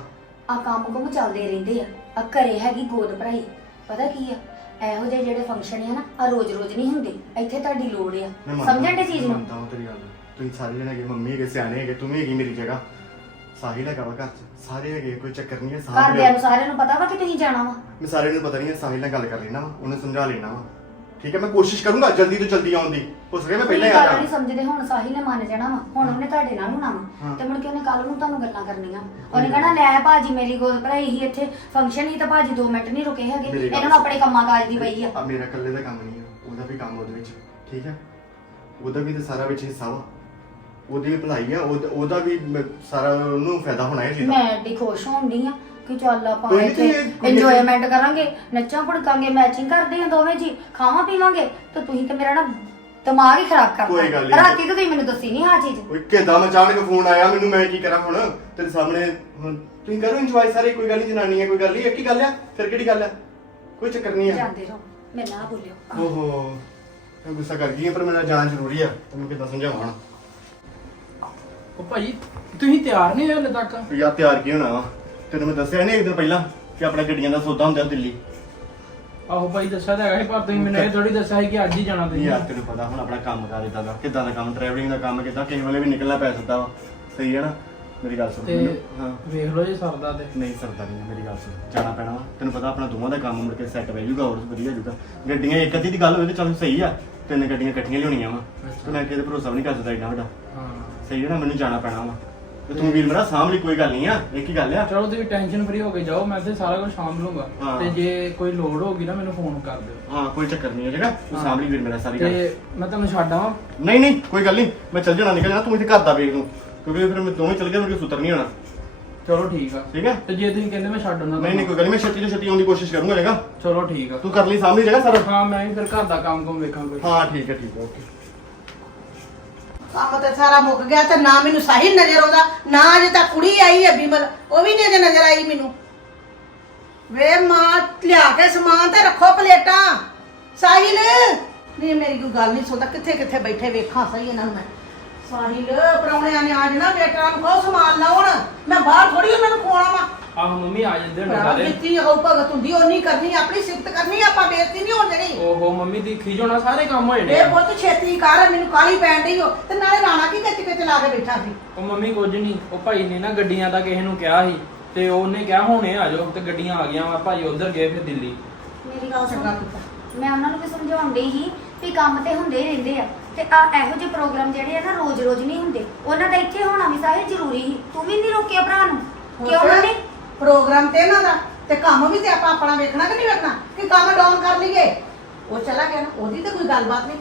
ਆ ਕੰਮ ਕੁਮ ਚੱਲਦੇ ਰਹਿੰਦੇ ਆ। ਆ ਘਰੇ ਹੈਗੀ ਗੋਦ ਭਰਾਈ। ਪਤਾ ਕੀ ਆ? ਇਹੋ ਜਿਹੇ ਜਿਹੜੇ ਫੰਕਸ਼ਨ ਆ ਨਾ ਆ ਰੋਜ਼-ਰੋਜ਼ ਨਹੀਂ ਹੁੰਦੇ। ਇੱਥੇ ਤੁਹਾਡੀ ਲੋੜ ਆ। ਮੈਂ ਮੰਨਦਾ- ਸਮਝਣ ਦੇ ਚੀਜ਼ ਨੂੰ? ਮੰਨਦਾ ਹਾਂ ਤੇਰੀ ਗੱਲ। ਤੁਸੀਂ ਸਾਰੇ ਜਣੇ ਹੈਗੇ ਮੰਮੀ ਹੈਗੇ ਸਿਆਣੇ ਹੈਗੇ ਤੂੰ ਵੀ ਹੈਗੀ ਮੇਰੀ ਜਗ੍ਹਾ। ਸਾਹਿਲ ਹੈਗਾ ਵਾ ਘਰ ਚ। ਸਾਰੇ ਹੈਗੇ ਕੋਈ ਚੱਕਰ ਨਹੀਂ ਹੈ ਘਰਦਿਆਂ ਨੂੰ ਸਾਰਿਆਂ ਨੂੰ ਪਤਾ ਵਾ ਕਿ ਤੁਸੀਂ ਜਾਣਾ ਵਾ? ਮੈਂ ਸਾਰਿਆਂ ਨੂੰ ਪਤਾ ਨਹੀਂ ਹੈ ਸਾਹਿਲ ਨਾਲ ਗੱਲ ਕਰ ਲੈਣਾ ਵਾ ਉਹਨੂੰ ਸਮਝਾ ਲੈਣਾ ਵਾ। ਠੀਕ ਹੈ ਮੈਂ ਕੋਸ਼ਿਸ਼ ਕਰੂੰਗਾ ਜਲਦੀ ਤੋਂ ਜਲਦੀ ਆਉਣ ਦੀ। ਹੋ ਸਕੇ ਮੈਂ ਪਹਿਲਾਂ ਹੀ ਆ ਗੱਲ ਨਹੀਂ ਜਾਵਾਂ। ਸਮਝਦੇ ਹੁਣ ਸਾਹਿਲ ਨੇ ਮੰਨ ਜਾਣਾ ਵਾ। ਹੁਣ ਉਹਨੇ ਤੁਹਾਡੇ ਨਾਲ ਹੋਣਾ ਵਾ। ਹਾਂ। ਤੇ ਮੁੜ ਕੇ ਉਹਨੇ ਕੱਲ ਨੂੰ ਤੁਹਾਨੂੰ ਗੱਲਾਂ ਕਰਨੀਆਂ ਉਹਨੇ ਕਹਣਾ ਲੈ ਭਾਜੀ ਮੇਰੀ ਗੋਦ ਭਰਾਈ ਹੀ ਇੱਥੇ। ਫੰਕਸ਼ਨ ਹੀ ਤਾਂ ਭਾਜੀ 2 ਮਿੰਟ ਨਹੀਂ ਰੁਕੇ ਹੈਗੇ। ਮੇਰੀ ਗੱਲ ਇਹਨਾਂ ਨੂੰ ਆਪਣੇ ਕੰਮਾਂ ਕਾਜ ਦੀ ਪਈ ਆ। ਆ ਮੇਰਾ ਇਕੱਲੇ ਦਾ ਕੰਮ ਨਹੀਂ ਹੈ ਉਹਦਾ ਵੀ ਕੰਮ ਉਹਦੇ ਵਿੱਚ ਠੀਕ ਹੈ? ਉਹਦਾ ਵੀ ਤੇ ਸਾਰਾ ਵਿੱਚ ਹਿੱਸਾ ਵਾ। ਉਹਦੀ ਵੀ ਭਲਾਈ ਆ। ਉਹਦਾ ਉਹਦਾ ਵੀ ਮ- ਸਾਰਾ ਉਹਨੂੰ ਫਾਇਦਾ ਹੋਣਾ ਹੈ ਚੀਜ਼ ਮੈਂ ਏਡੀ ਖੁਸ਼ ਹੋਣੀ ਆ। ਕਿ ਚੱਲ ਆਪਾਂ ਕੋਈ ਨੀ ਇੱਥੇ ਤੁਸੀਂ- ਇੰਜੋਇਮੈਂਟ ਕਰਾਂਗੇ ਨੱਚਾਂ ਭੜਕਾਂਗੇ ਮੈਚਿੰਗ ਕਰਦੇ ਆ ਦੋਵੇਂ ਜੀ ਖਾਵਾਂ ਪੀਵਾਂਗੇ ਤੇ ਤੁਸੀਂ ਤੇ ਮੇਰਾ ਨਾ ਦਿਮਾਗ ਹੀ ਖਰਾਬ ਕਰਤਾ। ਕੋਈ ਗੱਲ ਨੀ। ਰਾਤੀ ਤਾਂ ਤੁਸੀਂ ਮੈਨੂੰ ਦੱਸੀ ਨਹੀਂ ਹਾਂ ਚੀਜ਼। ਓਏ ਕਿਦਾਂ ਅਚਾਨਕ ਫੋਨ ਆਇਆ ਮੈਨੂੰ ਮੈਂ ਕੀ ਕਰਾਂ ਹੁਣ? ਤੇਰੇ ਸਾਹਮਣੇ ਹੁਣ ਤੁਸੀਂ ਕਰੋ ਇੰਜੋਏ ਸਾਰੇ ਕੋਈ ਗੱਲ ਨਹੀਂ ਜਨਾਨੀ ਹੈ ਕੋਈ ਗੱਲ ਨਹੀਂ ਇੱਕ ਹੀ ਗੱਲ ਆ ਫਿਰ ਕਿਹੜੀ ਗੱਲ ਆ? ਕੋਈ ਚੱਕਰ ਨਹੀਂ ਆ। ਜਾਂਦੇ ਰਹੋ ਮੈਂ ਨਾ ਬੋਲਿਓ। ਓਹੋ ਮੈਂ ਗੁੱਸਾ ਕਰ ਗਈ ਹਾਂ, ਪਰ ਮੇਰਾ ਜਾਣਾ ਜ਼ਰੂਰੀ ਆ ਤੈਨੂੰ ਕਿੱਦਾਂ ਸਮਝਾਵਾਂ ਹੁਣ? ਉਹ ਭਾਈ ਤੁਸੀਂ ਤਿਆਰ ਨਹੀਂ ਹੋਏ ਹਲੇ ਤੱਕ? ਯਾਰ ਤਿਆਰ ਕੀ ਹੋਣਾ ਵਾ? ਤੈਨੂੰ ਮੈਂ ਦੱਸਿਆ ਨਹੀਂ ਇੱਕ ਦਿਨ ਪਹਿਲਾਂ ਕਿ ਆਪਣਾ ਗੱਡੀਆਂ ਦਾ ਸੌਦਾ ਹੁੰਦਾ ਦਿੱਲੀ। ਆਹੋ ਭਾਈ ਦੱਸਿਆ ਤਾਂ ਹੈਗਾ ਸੀ ਪਰ ਤੁਸੀਂ ਮੈਨੂੰ ਇਹ ਥੋੜੀ ਦੱਸਿਆ ਸੀ ਕਿ ਅੱਜ ਹੀ ਜਾਣਾ ਤੁਸੀਂ। ਯਾਰ ਤੈਨੂੰ ਪਤਾ ਹੁਣ ਆਪਣਾ ਕੰਮ ਕਰ ਇਦਾਂ ਦਾ ਕਿੱਦਾਂ ਦਾ ਕੰਮ ਟਰੈਵਲਿੰਗ ਦਾ ਕੰਮ ਕਿੱਦਾਂ ਕਿਸੇ ਵੇਲੇ ਵੀ ਨਿਕਲਣਾ ਪੈ ਸਕਦਾ ਵਾ। ਸਹੀ ਹੈ ਨਾ? ਮੇਰੀ ਗੱਲ ਸੁਣ ਤੇ ਮੈਨੂੰ- ਹਾਂ। ਵੇਖ ਲਓ ਜੇ ਸਰਦਾ ਤੇ। ਨਹੀਂ ਸਰਦਾ ਨਹੀਂ ਮੇਰੀ ਗੱਲ ਸੁਣ ਜਾਣਾ ਪੈਣਾ ਵਾ। ਤੈਨੂੰ ਪਤਾ ਆਪਣਾ ਦੋਵਾਂ ਦਾ ਕੰਮ ਮੁੜ ਕੇ ਸੈੱਟ ਹੋ ਜਾਊਗਾ ਹੋਰ ਵਧੀਆ ਹੋ ਜਾਊਗਾ ਗੱਡੀਆਂ ਇੱਕ ਅੱਧੀ ਦੀ ਗੱਲ ਹੋਵੇ ਤੇ ਚਲੋ ਸਹੀ ਆ ਤਿੰਨ ਗੱਡੀਆਂ ਇਕੱਠੀਆਂ ਲਿਆਉਣੀਆਂ ਵਾ। ਤੇ ਮੈਂ ਕਿਤੇ ਭਰੋਸਾ ਵੀ ਨਹੀਂ ਕਰ ਸਕਦਾ ਇੰਨਾ ਵੱਡਾ। ਹਾਂ। ਸਹੀ ਹੈ ਨਾ? ਮੈਨੂੰ ਜਾਣਾ ਪੈਣਾ ਵਾ। ਤੇ ਤੂੰ ਵੀਰ ਮੇਰਾ ਸਾਂਭ ਲਈ ਕੋਈ ਗੱਲ ਨਹੀਂ ਆ ਇੱਕ ਹੀ ਗੱਲ ਆ। ਚਲੋ ਤੁਸੀਂ ਟੈਨਸ਼ਨ ਫਰੀ ਹੋ ਕੇ ਜਾਓ ਮੈਂ ਤੇ ਸਾਰਾ ਕੁਝ ਸਾਂਭ ਲੂੰਗਾ। ਹਾਂ। ਤੇ ਜੇ ਕੋਈ ਲੋੜ ਹੋਗੀ ਨਾ ਮੈਨੂੰ ਫੋਨ ਕਰ ਦਿਓ। ਹਾਂ ਕੋਈ ਚੱਕਰ ਨਹੀਂ ਹੈ ਜਗਾ ਤੂੰ ਹਾਂ। ਸਾਂਭ ਲਈ ਵੀਰ ਮੇਰਾ ਸਾਰੀ ਗੱਲ। ਤੇ ਮੈਂ ਤੁਹਾਨੂੰ ਛੱਡ ਆਵਾਂ? ਨਹੀਂ ਨਹੀਂ ਕੋਈ ਗੱਲ ਨਹੀਂ ਮੈਂ ਚੱਲ ਜਾਣਾ ਨਿਕਲ ਜਾਣਾ ਤੂੰ ਇੱਥੇ ਘਰ ਦਾ ਵੇਖ ਲੂੰ। ਕਿਉਂਕਿ ਫਿਰ ਮੈਂ ਦੋਵੇਂ ਚੱਲ ਗਿਆ ਮੇਰੇ ਕੋਲ ਸੁਤਰ ਨਹੀਂ ਹੋਣਾ। ਚਲੋ ਠੀਕ ਆ। ਠੀਕ ਹੈ ਤੇ ਜੇ ਤੁਸੀਂ ਕਹਿੰਦੇ ਮੈਂ ਛੱਡ ਆਉਣਾ ਨਹੀਂ ਨਹੀਂ ਕੋਈ ਗੱਲ ਨੀ, ਮੈਂ ਛੇਤੀ ਤੋਂ ਛੇਤੀ ਆਉਣ ਦੀ ਕੋਸ਼ਿਸ਼ ਕਰੂੰਗਾ ਜਗਾ ਚਲੋ ਠੀਕ ਆ। ਤੂੰ ਕਰ ਲਈ ਸਾਂਭ ਲਈ ਜਗਾ ਸਾਰਾ? ਹਾਂ ਮੈਂ ਵੀ ਫਿਰ ਘਰ ਦਾ ਕੰਮ ਕੰਮ ਵੇਖਾਂ ਕੋਈ। ਹਾਂ ਠੀਕ ਹੈ ਠੀਕ ਹੈ ਓਕੇ। ਕੰਮ ਤੇ ਸਾਰਾ ਮੁੱਕ ਗਿਆ ਤੇ ਨਾ ਮੈਨੂੰ ਸਾਹਿਲ ਨਜ਼ਰ ਆਉਂਦਾ, ਨਾ ਅਜੇ ਤਾਂ ਕੁੜੀ ਆਈ ਹੈ ਬਿਮਲ, ਉਹ ਵੀ ਨਹੀਂ ਅਜੇ ਨਜ਼ਰ ਆਈ ਮੈਨੂੰ। ਵੇ ਮਾਂ, ਲਿਆ ਕੇ ਸਮਾਨ ਤੇ ਰੱਖੋ ਪਲੇਟਾਂ। ਸਾਹਿਲ, ਨਹੀਂ, ਮੇਰੀ ਕੋਈ ਗੱਲ ਨਹੀਂ ਸੁਣਦਾ ਕਿੱਥੇ ਕਿੱਥੇ ਬੈਠੇ ਵੇਖਾਂ ਸਹੀ ਇਹਨਾਂ ਨੂੰ ਮੈਂ। ਸਾਹਿਲ ਪਰੌਣਿਆਂ ਨੇ ਅੱਜ ਨਾ ਵੇਟਰਾਂ ਨੂੰ ਕਹੋ ਸਮਾਨ ਲਾਉਣ। ਮੈਂ ਬਾਹਰ ਥੋੜੀ ਉਹਨਾਂ ਨੂੰ ਖਵਾਉਣਾ ਵਾ। ਆਹ ਮੰਮੀ ਆ ਜਾਂਦੇ ਹੁਣ ਭਰਾ ਸਾਰੇ ਜਿੱਤੀ ਹੋ ਭਗਤ ਹੁੰਦੀ ਉਹ ਨਹੀਂ ਕਰਨੀ ਆਪਣੀ ਸਿਫਤ ਕਰਨੀ ਆਪਾਂ ਬੇਇੱਜ਼ਤੀ ਨਹੀਂ ਹੋਣ ਦੇਣੀ। ਓਹੋ ਮੰਮੀ ਦੀ ਖਿਜੋਣਾ ਸਾਰੇ ਕੰਮ ਹੋਏ ਨੇ। ਇਹ ਪੁੱਤ ਛੇਤੀ ਕਰ ਮੈਨੂੰ ਕਾਲੀ ਪੈਣ ਡਈ ਹੋ ਤੇ ਨਾਲੇ ਰਾਣਾ ਕੀ ਕੱਚ ਕੱਚ ਲਾ ਕੇ ਬੈਠਾ ਸੀ? ਉਹ ਮੰਮੀ ਕੁਝ ਨਹੀਂ ਉਹ ਭਾਈ ਨੇ ਨਾ ਗੱਡੀਆਂ ਦਾ ਕਿਸੇ ਨੂੰ ਕਿਹਾ ਸੀ। ਤੇ ਉਹਨੇ ਕਿਹਾ ਹੁਣੇ ਆ ਜਾਓ ਤੇ ਗੱਡੀਆਂ ਆ ਗਈਆਂ ਵਾ ਭਾਈ ਉਧਰ ਗਏ ਫਿਰ ਦਿੱਲੀ। ਮੇਰੀ ਗੱਲ ਸੁਣ। ਚੰਗਾ ਕੀਤਾ ਮੈਂ ਉਹਨਾਂ ਨੂੰ ਵੀ ਸਮਝਾਉਣ ਡਈ ਸੀ ਵੀ ਕੰਮ ਤੇ ਹੁੰਦੇ ਹੀ ਰਹਿੰਦੇ ਆ। ਤੇ ਆ ਇਹੋ ਜਿਹੇ ਪ੍ਰੋਗਰਾਮ ਜਿਹੜੇ ਆ ਨਾ ਰੋਜ਼-ਰੋਜ਼ ਨਹੀਂ ਹੁੰਦੇ। ਉਹਨਾਂ ਦਾ ਇੱਥੇ ਹੋਣਾ ਵੀ ਸਾਹਿਲ ਜ਼ਰੂਰੀ ਸੀ। ਤੂੰ ਵੀ ਨਹੀਂ ਰੋਕਿਆ ਭਰਾ ਨੂੰ। ਕਿਉਂ ਹੋਰ ਨਹੀਂ ਪ੍ਰੋਗਰਾਮ ਤੇ ਇਹਨਾਂ ਦਾ ਤੇ ਕੰਮ ਵੀ ਤੇ ਆਪਾਂ ਆਪਣਾ ਵੇਖਣਾ ਕਿ ਨਹੀਂ ਵੇਖਣਾ? ਕਿ ਕੰਮ ਡਾਊਨ ਕਰ ਲਈਏ। ਉਹ ਚਲਾ ਗਿਆ ਨਾ ਉਹਦੀ ਤਾਂ ਕੋਈ ਗੱਲਬਾਤ ਨਹੀਂ।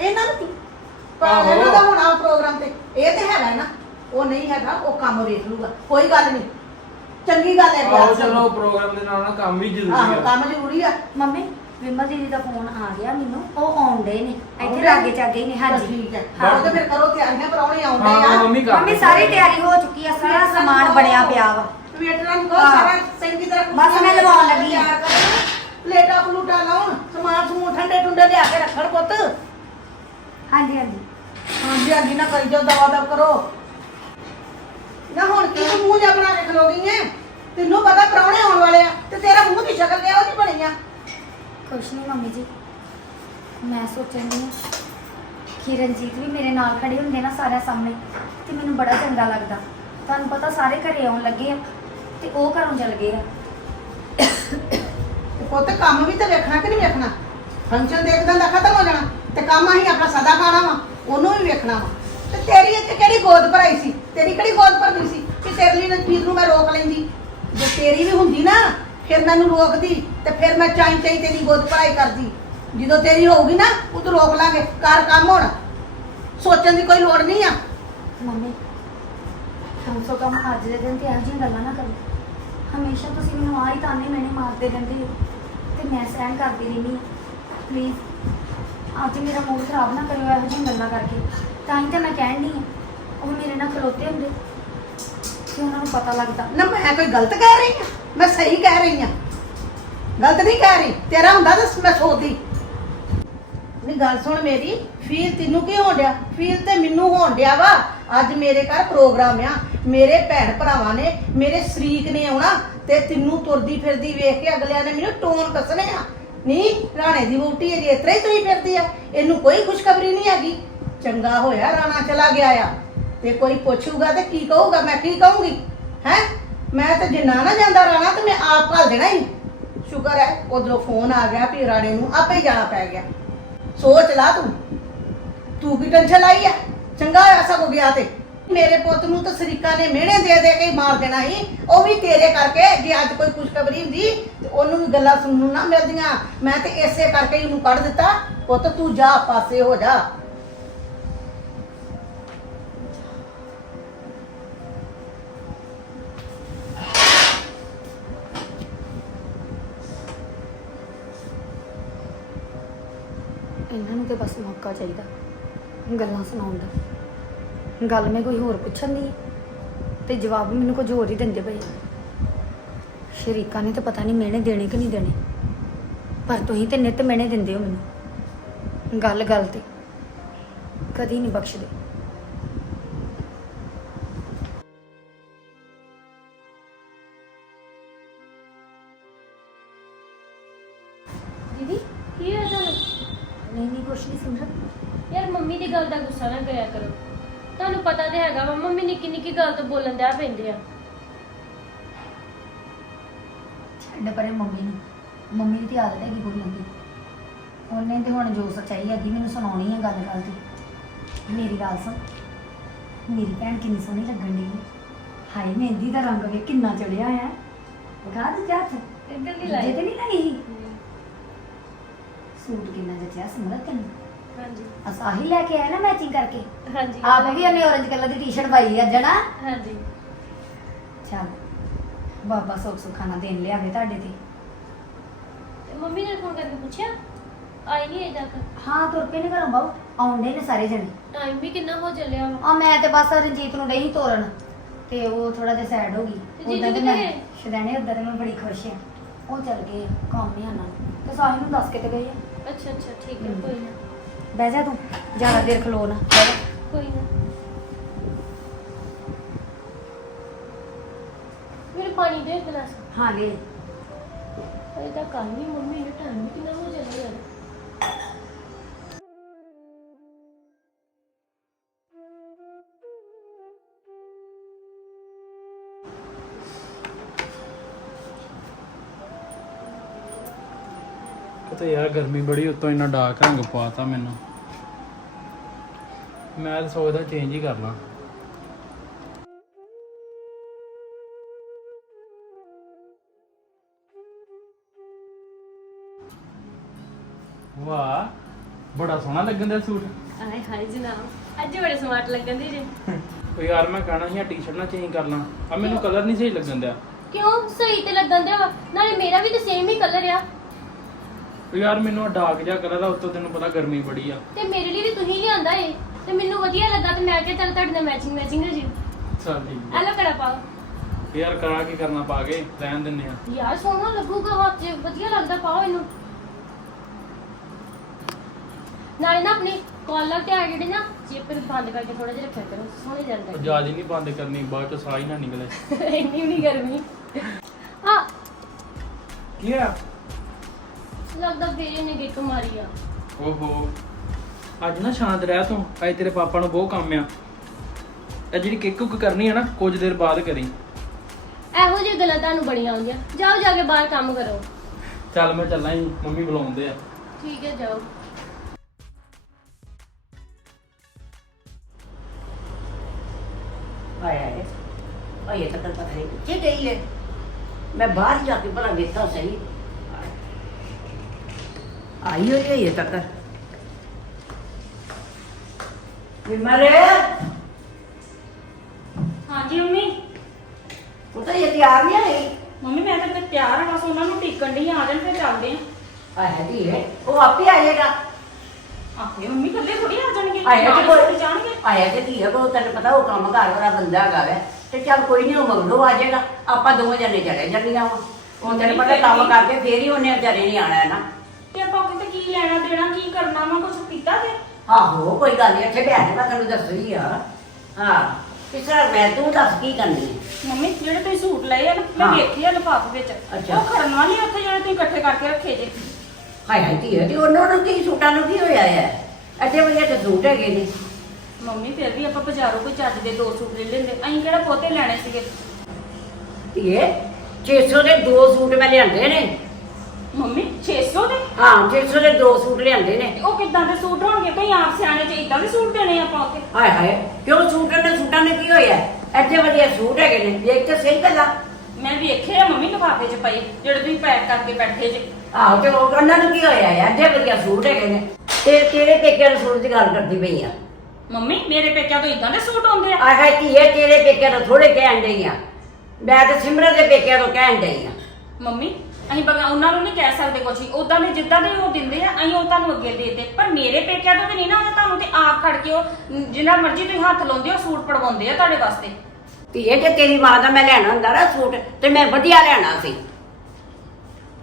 ਇਹਨਾਂ ਨੂੰ ਕੀ? ਪਰ ਆਹੋ। ਇਹਨਾਂ ਦਾ ਹੋਣਾ ਪ੍ਰੋਗਰਾਮ ਤੇ। ਇਹ ਤੇ ਹੈਗਾ ਨਾ ਉਹ ਨਹੀਂ ਹੈਗਾ ਉਹ ਕੰਮ ਵੇਖ ਲੂਗਾ ਕੋਈ ਗੱਲ ਨਹੀਂ। ਚੰਗੀ ਗੱਲ ਹੈ ਆਹੋ ਪਿਆਰ ਚਲੋ ਪ੍ਰੋਗਰਾਮ ਦੇ ਨਾਲ ਨਾਲ ਕੰਮ ਵੀ ਜ਼ਰੂਰੀ ਆਹੋ ਆ। ਕੰਮ ਜ਼ਰੂਰੀ ਆ। ਮੰਮੀ ਵਿਮਲ ਦੀਦੀ ਦਾ ਫੋਨ ਆ ਗਿਆ ਮੈਨੂੰ ਉਹ ਆਉਂਦੇ ਨੇ ਇੱਥੇ ਆਉਂਦੇ ਲਾਗੇ? ਚਾਗੇ ਨੇ ਹਾਂਜੀ। ਠੀਕ ਹੈ। ਹਾਂ। ਉਹ ਤੇ ਫਿਰ ਕਰੋ ਤਿਆਰੀਆਂ ਪਰਾਉਣੇ ਆਉਂਦੇ ਹਾਂ ਆ ਮੰਮੀ ਕਰ ਮੰਮੀ ਦਿਓ। ਸਾਰੀ ਤਿਆਰੀ ਹੋ ਚੁੱਕੀ ਆ ਸਾਰਾ ਸਮਾਨ ਬਣਿਆ ਪਿਆ ਵਾ। ਵੇਟਰਾਂ ਨੂੰ ਕਹੋ ਹਾਂ। ਸਾਰਾ ਚੰਗੀ ਤਰ੍ਹਾਂ ਬਸ ਮੈਂ ਲਵਾਉਣ ਲੱਗੀ ਆਂ। ਤਿਆਰ ਕਰਨ, ਪਲੇਟਾਂ ਪਲੂਟਾਂ ਲਾਉਣ ਸਮਾਨ ਸਮੂਨ ਠੰਡੇ ਠੁੰਡੇ ਲਿਆ ਕੇ ਰੱਖਣ ਪੁੱਤ। ਹਾਂਜੀ ਹਾਂਜੀ। ਹਾਂਜੀ ਹਾਂਜੀ ਨਾ ਕਰੀ ਜਾਓ ਦਵਾ ਦਵ ਕਰੋ। ਨਾ ਹੁਣ ਕੀ ਤੂੰ ਮੂੰਹ ਜਾ ਬਣਾ ਕੇ ਖਲੋ ਗਈ ਐ ਤੈਨੂੰ ਪਤਾ ਪ੍ਰਾਹੁਣੇ ਆਉਣ ਵਾਲੇ ਆ ਤੇ ਤੇਰਾ ਮੂੰਹ ਦੀ ਸ਼ਕਲ ਕਿਹੋ ਜਿਹੀ ਬਣੀ ਆ? ਕੁਛ ਨਹੀਂ ਮੰਮੀ ਜੀ। ਮੈਂ ਸੋਚਣ ਦੀ ਕਿ ਰਣਜੀਤ ਵੀ ਮੇਰੇ ਨਾਲ ਖੜੇ ਹੁੰਦੇ ਨਾ ਸਾਰਿਆਂ ਸਾਹਮਣੇ, ਤੇ ਮੈਨੂੰ ਬੜਾ ਚੰਗਾ ਲੱਗਦਾ। ਤੁਹਾਨੂੰ ਪਤਾ ਸਾਰੇ ਘਰੇ ਆਉਣ ਲੱਗੇ ਆ, ਤੇ ਉਹ ਘਰੋਂ ਚਲ ਗਏ ਆ। ਤੇ ਪੁੱਤ, ਕੰਮ ਵੀ ਤਾਂ ਵੇਖਣਾ ਕਿ ਨਹੀਂ ਵੇਖਣਾ? ਫੰਕਸ਼ਨ ਦੇ ਇੱਕ ਦਿਨ ਦਾ ਖਤਮ ਹੋ ਜਾਣਾ, ਤੇ ਕੰਮ ਅਸੀਂ ਆਪਣਾ ਸਦਾ ਖਾਣਾ ਵਾ, ਉਹਨੂੰ ਵੀ ਵੇਖਣਾ ਵਾ। ਤੇ ਤੇਰੀ ਇੱਥੇ ਕਿਹੜੀ ਗੋਦ ਭਰਾਈ ਸੀ? ਤੇਰੀ ਕਿਹੜੀ ਗੋਦ ਭਰਨੀ ਸੀ ਕਿ ਤੇਰੇ ਲਈ ਰਣਜੀਤ ਨੂੰ ਮੈਂ ਰੋਕ ਲੈਂਦੀ? ਜੇ ਤੇਰੀ ਵੀ ਹੁੰਦੀ ਨਾ, ਫਿਰ ਮੈਨੂੰ ਰੋਕਦੀ। ਤੇ ਫਿਰ ਮੈਂ ਚਾਈ ਚਾਈ ਤੇਰੀ ਗੋਦ ਭਰਾਈ ਕਰਦੀ। ਜਦੋਂ ਤੇਰੀ ਹੋਊਗੀ ਨਾ ਉਦੋਂ ਰੋਕ ਲਾਂਗੇ ਕਰ ਕੰਮ ਹੁਣ। ਸੋਚਣ ਦੀ ਕੋਈ ਲੋੜ ਨਹੀਂ ਆ। ਮੰਮੀ ਕਮ ਸੋ ਕਮ ਅੱਜ ਦੇ ਦਿਨ ਤੇ ਇਹੋ ਜਿਹੀਆਂ ਗੱਲਾਂ ਨਾ ਕਰੋ। ਹਮੇਸ਼ਾ ਤੁਸੀਂ ਮੈਨੂੰ ਆਹ ਹੀ ਤਾਨੇ ਮੈਨੇ ਮਾਰਦੇ ਰਹਿੰਦੇ ਹੋ। ਤੇ ਮੈਂ ਸਹਿਣ ਕਰਦੀ ਰਹਿੰਦੀ ਹਾਂ। ਪਲੀਜ਼ ਅੱਜ ਮੇਰਾ ਮੂਡ ਖਰਾਬ ਨਾ ਕਰਿਓ ਇਹੋ ਜਿਹੀਆਂ ਗੱਲਾਂ ਕਰਕੇ। ਤਾਂ ਹੀ ਤਾਂ ਮੈਂ ਕਹਿਣ ਨਹੀਂ ਉਹ ਮੇਰੇ ਨਾਲ ਖਲੋਤੇ ਹੁੰਦੇ। ਤੇ ਉਹਨਾਂ ਨੂੰ ਪਤਾ ਲੱਗਦਾ। ਨਾ ਮੈਂ ਕੋਈ ਗਲਤ ਕਹਿ ਰਹੀ ਹਾਂ। ਮੈਂ ਸਹੀ ਕਹਿ ਰਹੀ ਹਾਂ। ਗਲਤ ਨਹੀਂ ਕਹਿ ਰਹੀ। ਤੇਰਾ ਹੁੰਦਾ ਤਾਂ ਮੈਂ ਸੋਚਦੀ। ਨਹੀਂ ਗੱਲ ਸੁਣ ਮੇਰੀ, ਫੀਲ ਤੈਨੂੰ ਕੀ ਹੋਣ ਡਿਆ? ਫੀਲ ਤੇ ਮੈਨੂੰ ਹੋਣ ਡਿਆ ਵਾ। ਅੱਜ ਮੇਰੇ ਘਰ ਪ੍ਰੋਗਰਾਮ ਆ। ਮੇਰੇ ਭੈਣ ਭਰਾਵਾਂ ਨੇ, ਮੇਰੇ ਸ਼ਰੀਕ ਨੇ ਆਉਣਾ ਤੇ ਤੈਨੂੰ ਤੁਰਦੀ ਫਿਰਦੀ ਵੇਖ ਕੇ ਅਗਲਿਆਂ ਨੇ ਮੈਨੂੰ ਟੋਨ ਕੱਸਣੇ ਆ। ਨਹੀਂ ਰਾਣੇ ਦੀ ਬੂਟੀ ਹੈ ਜੇ ਇਤਰਾ ਹੀ ਤੁਰੀ ਫਿਰਦੀ ਆ। ਇਹਨੂੰ ਕੋਈ ਖੁਸ਼ਖਬਰੀ ਨਹੀਂ ਹੈਗੀ। ਚੰਗਾ ਹੋਇਆ, ਰਾਣਾ ਚਲਾ ਗਿਆ ਆ। ਤੇ ਕੋਈ ਪੁੱਛੂਗਾ ਤੇ ਕੀ ਕਹੂਗਾ? ਮੈਂ ਕੀ ਕਹੂੰਗੀ? ਹੈ? ਮੈਂ ਤਾਂ ਜੇ ਨਾ ਨਾ ਜਾਂਦਾ ਰਾਣਾ, ਤੇ ਮੈਂ ਆਪ ਘੱਲ ਦੇਣਾ ਹੀ ਸ਼ੁਕਰ ਹੈ, ਉਧਰੋਂ ਫੋਨ ਆ ਗਿਆ ਵੀ ਰਾਣੇ ਨੂੰ ਆਪੇ ਹੀ ਜਾਣਾ ਪੈ ਗਿਆ। ਸੋਚ ਲਾ ਤੂੰ। ਤੂੰ ਕੀ ਟੈਨਸ਼ਨ ਲਾਈ ਆ? ਚੰਗਾ ਹੋਇਆ ਸਗੋਂ ਗਿਆ ਤੇ। ਮੇਰੇ ਪੁੱਤ ਨੂੰ ਤਾਂ ਸਰੀਕਾ ਨੇ ਮਿਹਣੇ ਦੇ ਦੇ ਕੇ ਮਾਰ ਦੇਣਾ ਸੀ। ਉਹ ਵੀ ਤੇਰੇ ਕਰਕੇ, ਜੇ ਅੱਜ ਕੋਈ ਖੁਸ਼ਖਬਰੀ ਹੁੰਦੀ, ਤੇ ਉਹਨੂੰ ਵੀ ਗੱਲਾਂ ਸੁਣਨ ਨੂੰ ਨਾ ਮਿਲਦੀਆਂ। ਮੈਂ ਤੇ ਇਸੇ ਕਰਕੇ ਹੀ ਉਹਨੂੰ ਕੱਢ ਦਿੱਤਾ। ਪੁੱਤ ਤੂੰ ਜਾ, ਪਾਸੇ ਹੋ ਜਾ ਇਹਨਾਂ ਨੂੰ ਤੇ ਬਸ ਮੌਕਾ ਚਾਹੀਦਾ ਗੱਲਾਂ ਸੁਣਾਉਣ ਦਾ। ਗੱਲ ਮੈਂ ਕੋਈ ਹੋਰ ਪੁੱਛਣ ਦੀ ਤੇ ਜਵਾਬ ਮੈਨੂੰ ਕੁਝ ਹੋਰ ਹੀ ਦਿੰਦੇ ਪਏ ਸ਼ਰੀਕਾਂ ਨੇ ਤਾਂ ਪਤਾ ਨਹੀਂ ਮਿਹਣੇ ਦੇਣੇ ਕਿ ਨਹੀਂ ਦੇਣੇ। ਪਰ ਤੁਸੀਂ ਤੇ ਨਿੱਤ ਮਿਹਣੇ ਦਿੰਦੇ ਹੋ ਮੈਨੂੰ। ਗੱਲ ਗੱਲ ਤੇ। ਕਦੀ ਨਹੀਂ ਬਖਸ਼ਦੇ। ਦੀਦੀ, ਕੀ ਹੋਇਆ ਨਹੀਂ ਨਹੀਂ ਕੁਛ ਨਹੀਂ ਸਿਮਰਤ ਯਾਰ ਮੰਮੀ ਦੀ ਗੱਲ ਦਾ ਗੁੱਸਾ ਨਾ ਕਰਿਆ ਕਰੋ। ਤੁਹਾਨੂੰ ਪਤਾ ਤੇ ਹੈਗਾ ਵਾ ਮੰਮੀ ਨਿੱਕੀ ਨਿੱਕੀ ਗੱਲ ਤੋਂ ਬੋਲਣ ਦਿਆ ਪੈਂਦੇ ਆ। ਛੱਡ ਪਰੇ ਮੰਮੀ ਨੂੰ। ਮੰਮੀ ਦੀ ਤੇ ਆਦਤ ਹੈਗੀ ਬੋਲਣ ਦੀ ਉਹਨੇ ਤੇ ਹੁਣ ਜੋ ਸੱਚਾਈ ਹੈਗੀ ਮੈਨੂੰ ਸੁਣਾਉਣੀ ਹੈ ਗੱਲ ਗੱਲ ਦੀ ਮੇਰੀ ਗੱਲ ਸੁਣ। ਮੇਰੀ ਭੈਣ ਕਿੰਨੀ ਸੋਹਣੀ ਲੱਗਣ ਦੀ ਹਾਏ ਮਹਿੰਦੀ ਦਾ ਰੰਗ ਵੇ ਕਿੰਨਾ ਚੜਿਆ ਹੈ ਵਿਖਾ ਦੇ ਜਾ ਇੱਧਰ ਦੀ ਲਾਈ। ਤੇ ਨਹੀਂ ਲਾਈ? ਸੂਟ ਕਿੰਨਾ ਜਚਿਆ ਸਿਮਰਤ ਤੈਨੂੰ? ਹਾਂਜੀ। ਅਸ ਆਹੀ ਲੈ ਕੇ ਆਇਆ ਨਾ ਮੈਚਿੰਗ ਕਰਕੇ? ਹਾਂਜੀ। ਆਪ ਵੀ ਉਹਨੇ orange ਕਲਰ ਦੀ ਟੀ-ਸ਼ਰਟ ਪਾਈ ਅੱਜ ਨਾ ਹਾਂਜੀ। ਚੱਲ ਬਾਬਾ ਸੁੱਖ ਸੁਖਾਨਾ ਦੇਣ ਲਿਆਵੇ ਤੁਹਾਡੇ ਤੇ। ਤੇ ਮੰਮੀ ਨੇ ਫੋਨ ਕਰਕੇ ਪੁੱਛਿਆ? ਆਈ ਨਹੀਂ ਅਜੇ ਤੱਕ। ਹਾਂ ਤੁਰ ਪਏ ਨੇ ਘਰੋਂ ਬਾਹੂ ਆਉਂਦੇ ਨੇ ਸਾਰੇ ਜਣੇ। ਟਾਈਮ ਵੀ ਕਿੰਨਾ ਹੋ ਚੱਲਿਆ ਵਾ। ਆ ਮੈਂ ਤੇ ਬਸ ਰਣਜੀਤ ਨੂੰ ਨਹੀਂ ਤੋਰਨ। ਤੇ ਉਹ ਥੋੜਾ ਜਿਹਾ ਸੈਡ ਹੋ ਗਈ। ਜੀਜੂ ਉਦਾਂ ਤੇ ਕਿੱਥੇ ਮੈਂ ਗਏ? ਸ਼ਦੈਣੇ ਉਦਾਂ ਤੇ ਮੈਂ ਬੜੀ ਖੁਸ਼ ਆ। ਉਹ ਚੱਲ ਗਏ ਕੰਮ ਹੀ ਆਣਾ ਤੇ ਸਾਹਿਲ ਨੂੰ ਦੱਸ ਕੇ ਤੇ ਗਏ ਆ। ਅੱਛਾ ਅੱਛਾ ਠੀਕ ਹੈ ਹਮ। ਕੋਈ ਨਾ ਬਹਿ ਜਾ ਤੂੰ ਜ਼ਿਆਦਾ ਦੇਰ ਖਲੋ ਨਾ ਬਹਿ ਜਾ। ਕੋਈ ਨਾ ਮੇਰੇ ਪਾਣੀ ਦੇ ਗਲਾਸ ਹਾਂ ਲੈ ਤੱਕ ਆਈ ਨਹੀਂ ਮੰਮੀ ਨੇ ਟਾਈਮ ਵੀ ਕਿੰਨਾ ਹੋ ਚੱਲਿਆ ਯਾਰ ਤੇ ਯਾਰ ਗਰਮੀ ਬੜੀ ਉੱਤੋਂ ਇੰਨਾ ਡਾਰਕ ਰੰਗ ਪਾਤਾ ਮੈਨੂੰ। ਮੈਂ ਸੋਚਦਾ ਚੇਂਜ ਹੀ ਕਰ ਲਾਂ ਵਾਹ ਬੜਾ ਸੋਹਣਾ ਲੱਗਣ ਦਾ ਸੂਟ। ਆਏ ਹਾਏ ਜਨਾਬ ਅੱਜ ਬੜੇ ਸਮਾਰਟ ਲੱਗਣ ਦੀ ਜੇ। ਉਹ ਯਾਰ ਮੈਂ ਕਹਣਾ ਸੀ ਆ ਟੀ-ਸ਼ਰਟ ਨਾ ਚੇਂਜ ਕਰ ਲਾਂ। ਆ ਮੈਨੂੰ ਕਲਰ ਨਹੀਂ ਸਹੀ ਲੱਗਣ ਦਿਆ। ਕਿਉਂ? ਸਹੀ ਤੇ ਲੱਗਣ ਵਾ। ਨਾਲੇ ਮੇਰਾ ਵੀ ਤੇ ਸੇਮ ਹੀ ਕਲਰ ਆ। ਉਹ ਯਾਰ ਮੈਨੂੰ ਡਾਰਕ ਜਿਹਾ ਕਲਰ ਆ ਉੱਤੋਂ ਤੈਨੂੰ ਪਤਾ ਗਰਮੀ ਬੜੀ ਆ। ਤੇ ਮੇਰੇ ਲਈ ਵੀ ਤੁਸੀਂ ਲਿਆਂਦਾ ਏ ਤੇ ਮੈਨੂੰ ਵਧੀਆ ਲੱਗਾ ਤੇ ਮੈਂ ਕਿਹਾ ਚੱਲ ਤੁਹਾਡੇ ਨਾਲ ਮੈਚਿੰਗ ਮੈਚਿੰਗ ਹੋ ਜੀ ਚੱਲ ਠੀਕ ਐ ਲੋ ਕੜਾ ਪਾਓ। ਆ। ਯਾਰ ਕਰਾ ਕੀ ਕਰਨਾ ਪਾ ਕੇ ਰਹਿਣ ਦਿੰਨੇ ਆ। ਯਾਰ ਸੋਹਣਾ ਲੱਗੂਗਾ ਹੱਥ 'ਚ ਵਧੀਆ ਲੱਗਦਾ ਪਾਓ ਇਹਨੂੰ। ਨਾਲੇ ਨਾ ਆਪਣੀ ਕਾਲਰ ਤੇ ਆ ਜਿਹੜੇ ਨਾ ਜੇਬ ਬੰਦ ਕਰਕੇ ਥੋੜਾ ਜਿਹਾ ਰੱਖਿਆ ਕਰੋ ਸੋਹਣੇ ਉਹ ਜਾਂਦੇ ਜਾਜ ਨਹੀਂ ਬੰਦ ਕਰਨੀ ਬਾਅਦ ਚ ਸਾਹ ਹੀ ਨਾ ਨਿਕਲੇ। ਇੰਨੀ ਵੀ ਗਰਮੀ। ਆ ਕੀ ਆ ਲੱਗਦਾ ਫੇਰ ਇਹਨੇ ਗਿੱਕ ਮਾਰੀ ਆ। ਓਹੋ। ਅੱਜ ਨਾ ਸ਼ਾਂਤ ਰਹਿ ਤੂੰ ਅੱਜ ਤੇਰੇ ਪਾਪਾ ਨੂੰ ਬਹੁਤ ਕੰਮ ਆ। ਇਹ ਜਿਹੜੀ ਕਿੱਕ ਕੁੱਕ ਕਰਨੀ ਆ ਨਾ ਕੁਝ ਦੇਰ ਬਾਅਦ ਕਰੀ। ਇਹੋ ਜਿਹੀ ਗੱਲਾਂ ਤੁਹਾਨੂੰ ਬੜੀਆਂ ਆਉਂਦੀਆਂ। ਜਾਓ ਜਾ ਕੇ ਬਾਹਰ ਕੰਮ ਕਰੋ। ਚੱਲ ਮੈਂ ਚੱਲਾਂ ਹੀ ਮੰਮੀ ਬੁਲਾਉਂਦੇ ਆ। ਠੀਕ ਹੈ ਜਾਓ। ਆਇਆ ਹੈ ਆਇਆ ਤਾਂ ਪਤਾ ਨਹੀਂ ਕਿੱਥੇ ਗਈ ਹੈ ਮੈਂ ਬਾਹਰ ਜਾ ਕੇ ਭਲਾ ਵੇਖਾਂ ਸਹੀ। ਆਈ ਹੋਈ ਹੈ ਇਹ ਤੱਕ। ਵਿਮਰੇ ਹਾਂਜੀ ਮੰਮੀ। ਉਹ ਤਾਂ ਇਹ ਤਿਆਰ ਨਹੀਂ ਆਈ ਮੰਮੀ ਮੈਂ ਤਾਂ ਤਿਆਰ ਹਾਂ ਬਸ ਉਹਨਾਂ ਨੂੰ ਟਿਕਣ ਦੀ ਆ ਜਾਣ ਫਿਰ ਚੱਲਦੇ ਆ। ਆਇਆ ਦੀ ਹੈ ਉਹ ਆਪੇ ਆਏਗਾ ਆਪੇ ਮੰਮੀ ਕੱਲੇ ਥੋੜੀ ਆ ਜਾਣਗੇ ਆਇਆ ਤੇ ਕੋਈ ਜਾਣਗੇ। ਆਇਆ ਤੇ ਕੀ ਹੈ ਉਹ ਤੈਨੂੰ ਪਤਾ ਉਹ ਕੰਮ ਘਰ ਵਾਲਾ ਬੰਦਾ ਹੈਗਾ ਵੈ। ਤੇ ਚੱਲ ਕੋਈ ਨਹੀਂ ਉਹ ਮਗਰੋਂ ਆ ਜਾਏਗਾ। ਆਪਾਂ ਦੋਵੇਂ ਜਣੇ ਚਲੇ ਜਾਂਦੀਆਂ ਵਾ। ਉਹ ਤੈਨੂੰ ਪਤਾ ਕੰਮ ਕਰਕੇ ਫੇਰ ਹੀ ਉਹਨੇ ਵਿਚਾਰੇ ਨਹੀਂ ਆਣਾ ਹੈ ਨਾ। ਕੀ ਲੈਣਾ ਦੇਣਾ ਕੀ ਕਰਨਾ ਵਾ ਕੁਝ ਕੀਤਾ ਤੇ ਆਹੋ ਕੋਈ ਗੱਲ ਨਹੀਂ ਇੱਥੇ ਬਿਆਹ ਮੈਂ ਤੈਨੂੰ ਦੱਸੀ ਆ। ਹਾਂ ਕਿਸ ਤਰ੍ਹਾਂ ਮੈਂ ਤੂੰ ਦੱਸ ਕੀ ਕਰਨੀ ਹੈ ਮੰਮੀ ਜਿਹੜੇ ਤੁਸੀਂ ਸੂਟ ਲਏ ਆ ਨਾ ਮੈਂ ਹਾਂ। ਵੇਖੇ ਆ ਲਿਫਾਫੇ ਵਿੱਚ। ਅੱਛਾ। ਉਹ ਖੜਨਾ ਨਹੀਂ ਉੱਥੇ ਜਿਹੜੇ ਤੁਸੀਂ ਇਕੱਠੇ ਕਰਕੇ ਰੱਖੇ ਜੇ। ਹਾਏ ਹਾਏ ਹੈ ਤੇ ਉਹਨਾਂ ਨੂੰ ਕੀ ਸੂਟਾਂ ਨੂੰ ਕੀ ਹੋਇਆ ਹੈ ਅੱਡੇ ਵਧੀਆ ਤੇ ਸੂਟ ਹੈਗੇ ਨੇ। ਮੰਮੀ ਫਿਰ ਵੀ ਆਪਾਂ ਬਾਜ਼ਾਰੋਂ ਕੋਈ ਚੱਜ ਦੇ ਦੋ ਸੂਟ ਲੈ ਲੈਂਦੇ। ਅਸੀਂ ਕਿਹੜਾ ਬਹੁਤੇ ਲੈਣੇ ਸੀਗੇ? ਧੀਏ 600 ਦੇ ਦੋ ਸੂਟ ਮੈਂ ਲਿਆਂਦੇ ਨੇ। ਮੰਮੀ 600 ਦੇ? ਹਾਂ 600 ਦੇ ਦੋ ਸੂਟ ਲਿਆਂਦੇ ਨੇ। ਤੇ ਉਹ ਕਿੱਦਾਂ ਦੇ ਸੂਟ ਹੋਣਗੇ? ਕਈ ਆਪ ਸਿਆਣੇ ਚ ਇਦਾਂ ਦੇ ਸੂਟ ਦੇਣੇ ਆਪਾਂ ਉੱਥੇ। ਹਾਏ ਹਾਏ ਕਿਉਂ ਸੂਟਾਂ ਨੇ ਸੂਟਾਂ ਨੇ ਕੀ ਹੋਇਆ? ਐਡੇ ਵਧੀਆ ਸੂਟ ਹੈਗੇ ਨੇ। ਦੇਖ ਕੇ ਸਹੀ ਗੱਲਾਂ ਮੈਂ ਵੇਖੇ ਆ ਮੰਮੀ ਲਿਫਾਫੇ 'ਚ ਪਏ ਜਿਹੜੇ ਤੁਸੀਂ ਪੈਕ ਕਰਕੇ ਬੈਠੇ ਜੇ। ਆਹੋ ਤੇ ਉਹ ਉਹਨਾਂ ਨੂੰ ਕੀ ਹੋਇਆ ਹੈ ਐਡੇ ਵਧੀਆ ਸੂਟ ਹੈਗੇ ਨੇ। ਤੇ ਤੇਰੇ ਪੇਕਿਆਂ ਦੇ ਸੂਟ ਦੀ ਗੱਲ ਕਰਦੀ ਪਈ ਆ? ਮੰਮੀ ਮੇਰੇ ਪੇਕਿਆਂ ਤੋਂ ਇਦਾਂ ਦੇ ਸੂਟ ਆਉਂਦੇ ਆ? ਆਏ ਹਾਏ ਧੀਏ ਤੇਰੇ ਪੇਕਿਆਂ ਤੋਂ ਥੋੜੇ ਕਹਿਣ ਡਈ ਆ। ਮੈਂ ਤੇ ਸਿਮਰਨ ਦੇ ਪੇਕਿਆਂ ਤੋਂ ਕਹਿਣ ਡਈ ਆ। ਮੰਮੀ ਅਸੀਂ ਬਗਾ ਉਹਨਾਂ ਨੂੰ ਨਹੀਂ ਕਹਿ ਸਕਦੇ ਕੁਛ ਵੀ। ਉਦਾਂ ਦੇ ਜਿੱਦਾਂ ਦੇ ਉਹ ਦਿੰਦੇ ਆ ਅਸੀਂ ਉਹ ਤੁਹਾਨੂੰ ਅੱਗੇ ਦੇਤੇ। ਪਰ ਮੇਰੇ ਪੇਕਿਆਂ ਤੋਂ ਤੇ ਨਹੀਂ ਨਾ ਉਹ ਤੁਹਾਨੂੰ ਤੇ ਆਪ ਖੜ ਕੇ ਉਹ ਜਿੰਨਾ ਮਰਜ਼ੀ ਤੁਸੀਂ ਹੱਥ ਲਾਉਂਦੇ ਹੋ ਸੂਟ ਪੜਵਾਉਂਦੇ ਆ ਤੁਹਾਡੇ ਵਾਸਤੇ। ਧੀਏ ਜੇ ਤੇਰੀ ਮਾਂ ਦਾ ਮੈਂ ਲੈਣਾ ਹੁੰਦਾ ਨਾ ਸੂਟ ਤੇ ਮੈਂ ਵਧੀਆ ਲੈਣਾ ਸੀ।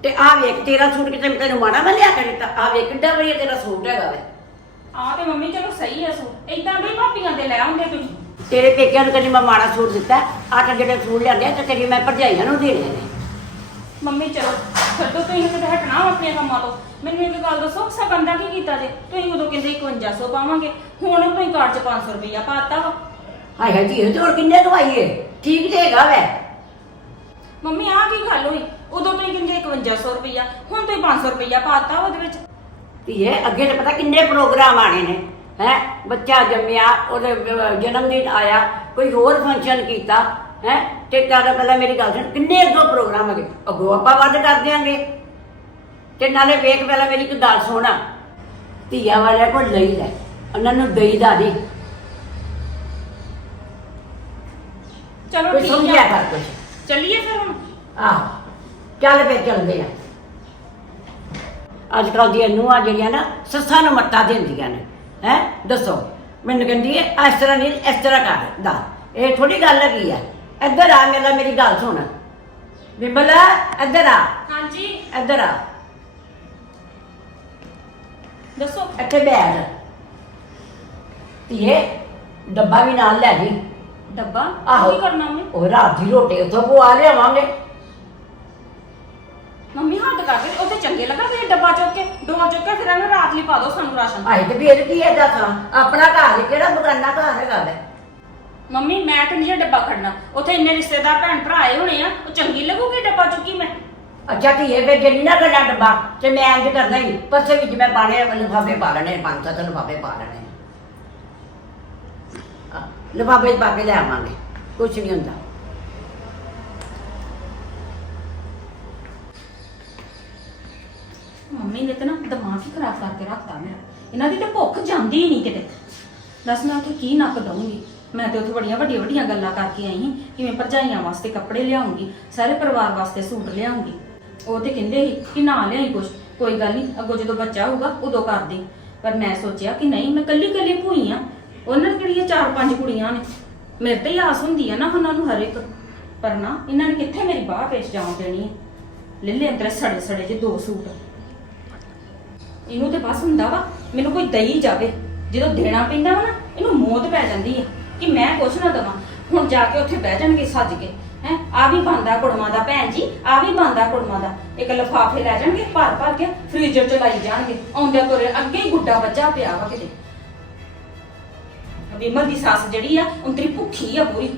ਤੇ ਆਹ ਵੇਖ ਤੇਰਾ ਸੂਟ ਕਿਤੇ ਮੈਂ ਤੈਨੂੰ ਮਾੜਾ ਮੈਂ ਲਿਆ ਕੇ ਦਿੱਤਾ। ਆਹ ਵੇਖ ਕਿੱਡਾ ਵਧੀਆ ਤੇਰਾ ਸੂਟ ਹੈਗਾ ਵੇ। ਆਹ ਤੇ ਮੰਮੀ ਚਲੋ ਸਹੀ ਆ ਸੂਟ। ਇਦਾਂ ਦੇ ਹੀ ਭਾਪੀਆਂ ਦੇ ਲੈ ਆਉਂਦੇ ਤੁਸੀਂ। ਤੇਰੇ ਪੇਕਿਆਂ ਨੂੰ ਕਦੀ ਮੈਂ ਮਾੜਾ ਸੂਟ ਦਿੱਤਾ? ਆਹ ਤਾਂ ਜਿਹੜੇ ਸੂਟ ਲਿਆਂਦੇ ਆ ਤੇ ਤੇਰੀ ਮੈਂ ਭਰਜਾਈਆਂ ਨੂੰ ਦੇਣੇ। ਨੇ ਮੰਮੀ ਚਲੋ। ਛੱਡੋ ਤੁਸੀਂ ਕਿਤੇ ਹਟਣਾ ਵਾ ਆਪਣੀਆਂ ਕੰਮਾਂ ਤੋਂ। ਮੈਨੂੰ ਇੱਕ ਗੱਲ ਦੱਸੋ ਸਗਨ ਦਾ ਕੀ ਕੀਤਾ ਜੇ? ਤੁਸੀਂ ਉਦੋਂ ਕਹਿੰਦੇ 5100 ਪਾਵਾਂਗੇ। ਹੁਣ ਤੁਸੀਂ ਕਾਰਡ 'ਚ 500 ਰੁਪਈਆ ਪਾਤਾ ਵਾ। ਹਾਏ ਹਾਏ ਧੀਏ ਤੇ ਹੋਰ ਕਿੰਨੇ ਦਵਾਈਏ? ਠੀਕ ਤੇ ਹੈਗਾ ਵੈ। ਮੰਮੀ ਆਹ ਕੀ ਗੱਲ ਹੋਈ? ਉਦੋਂ ਤੁਸੀਂ ਕਹਿੰਦੇ 5100 ਰੁਪਈਆ ਹੁਣ ਤੁਸੀਂ 500 ਰੁਪਈਆ ਪਾਤਾ ਉਹਦੇ ਵਿੱਚ। ਧੀਏ ਅੱਗੇ ਤੇ ਪਤਾ ਕਿੰਨੇ ਪ੍ਰੋਗਰਾਮ ਆਣੇ ਨੇ ਹੈ? ਬੱਚਾ ਜੰਮਿਆ ਉਹਦੇ ਅਹ, ਜਨਮ ਦਿਨ ਆਇਆ ਕੋਈ ਹੋਰ ਫੰਕਸ਼ਨ ਕੀਤਾ। ਹੈ? ਤੇ ਤਾਂ ਪਹਿਲਾਂ ਮੇਰੀ ਗੱਲ ਸੁਣ ਕਿੰਨੇ ਅੱਗੋਂ ਪ੍ਰੋਗਰਾਮ ਹੈਗੇ? ਅੱਗੋਂ ਆਪਾਂ ਵੱਧ ਕਰ ਦਿਆਂਗੇ। ਤੇ ਨਾਲੇ ਵੇਖ ਪਹਿਲਾਂ ਮੇਰੀ ਇੱਕ ਗੱਲ ਸੁਣਾ। ਧੀਆ ਵਾਲਿਆਂ ਕੋਲ ਲਈ ਲੈ। ਉਹਨਾਂ ਨੂੰ ਦੇਈਦਾ ਨਹੀਂ ਚਲੋ ਕੋਈ ਠੀਕ ਸਮਝਿਆ ਆ। ਕਰ ਕੁਛ ਚੱਲੀਏ ਫਿਰ ਹੁਣ। ਆਹ। ਚੱਲ ਫੇਰ ਚੱਲਦੇ ਆ। ਅੱਜ ਕੱਲ ਦੀਆਂ ਨੂੰਹਾਂ ਜਿਹੜੀਆਂ ਨਾ ਸੱਸਾਂ ਨੂੰ ਮੱਤਾ ਦਿੰਦੀਆਂ ਨੇ। ਹੈ? ਦੱਸੋ। ਮੈਨੂੰ ਕਹਿੰਦੀ ਹੈ ਇਸ ਤਰ੍ਹਾਂ ਨਹੀਂ ਇਸ ਤਰ੍ਹਾਂ ਕਰ। ਦਾ ਇਹ ਥੋੜੀ ਗੱਲ ਹੈਗੀ ਆ। ਇੱਧਰ ਆ ਮੇਰਾ ਮੇਰੀ ਗੱਲ ਸੁਣ। ਬਿਮਲ ਇੱਧਰ ਆ। ਹਾਂਜੀ। ਇੱਧਰ ਆ। ਦੱਸੋ। ਇੱਥੇ ਬੈਠ। ਧੀਏ ਡੱਬਾ ਵੀ ਨਾਲ ਲੈ ਜੀ। ਡੱਬਾ? ਆਹੋ। ਕੀ ਕਰਨਾ ਮੈਂ ਉਹ ਰਾਤ ਦੀ ਰੋਟੀ ਉੱਥੋਂ ਪਵਾ ਲਿਆਵਾਂਗੇ। ਮੰਮੀ ਹੱਦ ਕਰ ਦੇ ਉੱਥੇ ਚੰਗੇ ਲੱਗਾ ਫਿਰ ਡੱਬਾ ਚੁੱਕ ਕੇ? ਡੋਰ ਚੁੱਕ ਕੇ ਫਿਰ ਇਹਨੂੰ ਰਾਤ ਲਈ ਪਾ ਦਿਓ ਸਾਨੂੰ ਰਾਸ਼ਨ। ਆਈ ਤੇ ਫੇਰ ਕੀ ਹੈ ਦੱਸਾਂ ਆਪਣਾ ਘਰ ਕਿਹੜਾ ਬਗਾਨਾ ਘਰ ਹੈਗਾ ਵੇ? ਮੰਮੀ ਮੈਂ ਤੇ ਨਹੀਂ ਡੱਬਾ ਖੜਨਾ। ਉੱਥੇ ਇੰਨੇ ਰਿਸ਼ਤੇਦਾਰ ਭੈਣ ਭਰਾ ਆਏ ਹੋਣੇ ਆ ਉਹ ਚੰਗੀ ਲੱਗੂਗੀ ਡੱਬਾ ਚੁੱਕੀ ਮੈਂ? ਅੱਛਾ ਧੀਏ ਵੇ ਜਿੰਨੀ ਨਾ ਗੱਲਾਂ ਡੱਬਾ ਤੇ ਮੈਂ ਇੰਜ ਕਰਦਾ ਹੀ। ਪਰਸੇ ਵਿੱਚ ਮੈਂ ਪਾਣੇ ਲਿਫਾਫੇ ਪਾ ਲੈਣੇ ਪੰਜ ਸੱਤ ਲਿਫਾਫੇ ਪਾ ਲੈਣੇ ਆ, ਲਿਫਾਫੇ 'ਚ ਪਾ ਕੇ ਲੈ ਆਵਾਂਗੇ ਕੁਛ ਨਹੀਂ ਹੁੰਦਾ। ਮੰਮੀ ਨੇ ਤਾਂ ਨਾ ਦਿਮਾਗ ਹੀ ਖਰਾਬ ਕਰਕੇ ਰੱਖਤਾ ਮੇਰਾ। ਇਹਨਾਂ ਦੀ ਤਾਂ ਭੁੱਖ ਜਾਂਦੀ ਹੀ ਨਹੀਂ ਕਿਤੇ। ਦੱਸ ਮੈਂ ਉੱਥੇ ਕੀ ਨੱਕ ਦਊਂਗੀ? ਮੈਂ ਤੇ ਉੱਥੇ ਬੜੀਆਂ ਵੱਡੀਆਂ ਵੱਡੀਆਂ ਗੱਲਾਂ ਕਰਕੇ ਆਈ ਸੀ ਕਿਵੇਂ ਭਰਜਾਈਆਂ ਵਾਸਤੇ ਕੱਪੜੇ ਲਿਆਉਂਗੀ, ਸਾਰੇ ਪਰਿਵਾਰ ਵਾਸਤੇ ਸੂਟ ਲਿਆਉਂਗੀ। ਉਹ ਤੇ ਕਹਿੰਦੇ ਸੀ ਕਿ ਨਾ ਲਿਆਈ ਕੁਛ, ਕੋਈ ਗੱਲ ਨਹੀਂ ਅੱਗੋਂ ਜਦੋਂ ਬੱਚਾ ਹੋਊਗਾ ਉਦੋਂ ਕਰ ਦੇ। ਪਰ ਮੈਂ ਸੋਚਿਆ ਕਿ ਨਹੀਂ, ਮੈਂ ਕੱਲੀ ਕੱਲੀ ਭੂਈ ਆ, ਉਹਨਾਂ ਨੇ ਕਿਹੜੀਆਂ ਚਾਰ ਪੰਜ ਕੁੜੀਆਂ ਨੇ। ਮੇਰੇ ਤੇ ਹੀ ਆਸ ਹੁੰਦੀ ਆ ਨਾ ਉਹਨਾਂ ਨੂੰ ਹਰ ਇੱਕ। ਪਰ ਨਾ, ਇਹਨਾਂ ਨੇ ਕਿੱਥੇ ਮੇਰੀ ਬਾਹ ਪੇਸ਼ ਜਾਣ ਦੇਣੀ ਹੈ ਲੱਲੇ ਅੰਦਰ ਸੜੇ ਸੜੇ ਜੇ ਦੋ ਸੂਟ। ਇਹਨੂੰ ਤੇ ਬਸ ਹੁੰਦਾ ਵਾ, ਮੈਨੂੰ ਕੋਈ ਦਈ ਜਾਵੇ। ਜਦੋਂ ਦੇਣਾ ਪੈਂਦਾ ਵਾ ਨਾ, ਇਹਨੂੰ ਮੌਤ ਪੈ ਜਾਂਦੀ ਆ। ਕਿ ਮੈਂ ਕੁਛ ਨਾ ਦਵਾਂ। ਹੁਣ ਜਾ ਕੇ ਉੱਥੇ ਬਹਿ ਜਾਣਗੇ ਸੱਜ ਕੇ। ਹੈ ਆ ਵੀ ਬੰਦਾ ਕੁੜਮਾ ਦਾ, ਭੈਣ ਜੀ ਆ ਵੀ ਬੰਦਾ ਕੁੜਮਾ ਦਾ। ਇੱਕ ਲਫਾਫੇ ਲੈ ਜਾਣਗੇ, ਭਰ ਭਰ ਕੇ ਫ੍ਰੀਜ਼ਰ ਚ ਲਾਈ ਜਾਣਗੇ। ਆਉਂਦਿਆਂ ਤੁਰੇ ਅੱਗੇ ਹੀ ਗੁੱਡਾ ਬੱਚਾ ਪਿਆ ਵਾ ਕਿਤੇ। ਵਿਮਲ ਦੀ ਸੱਸ ਜਿਹੜੀ ਆ ਉਂਤਰੀ ਭੁੱਖੀ ਆ ਪੂਰੀ।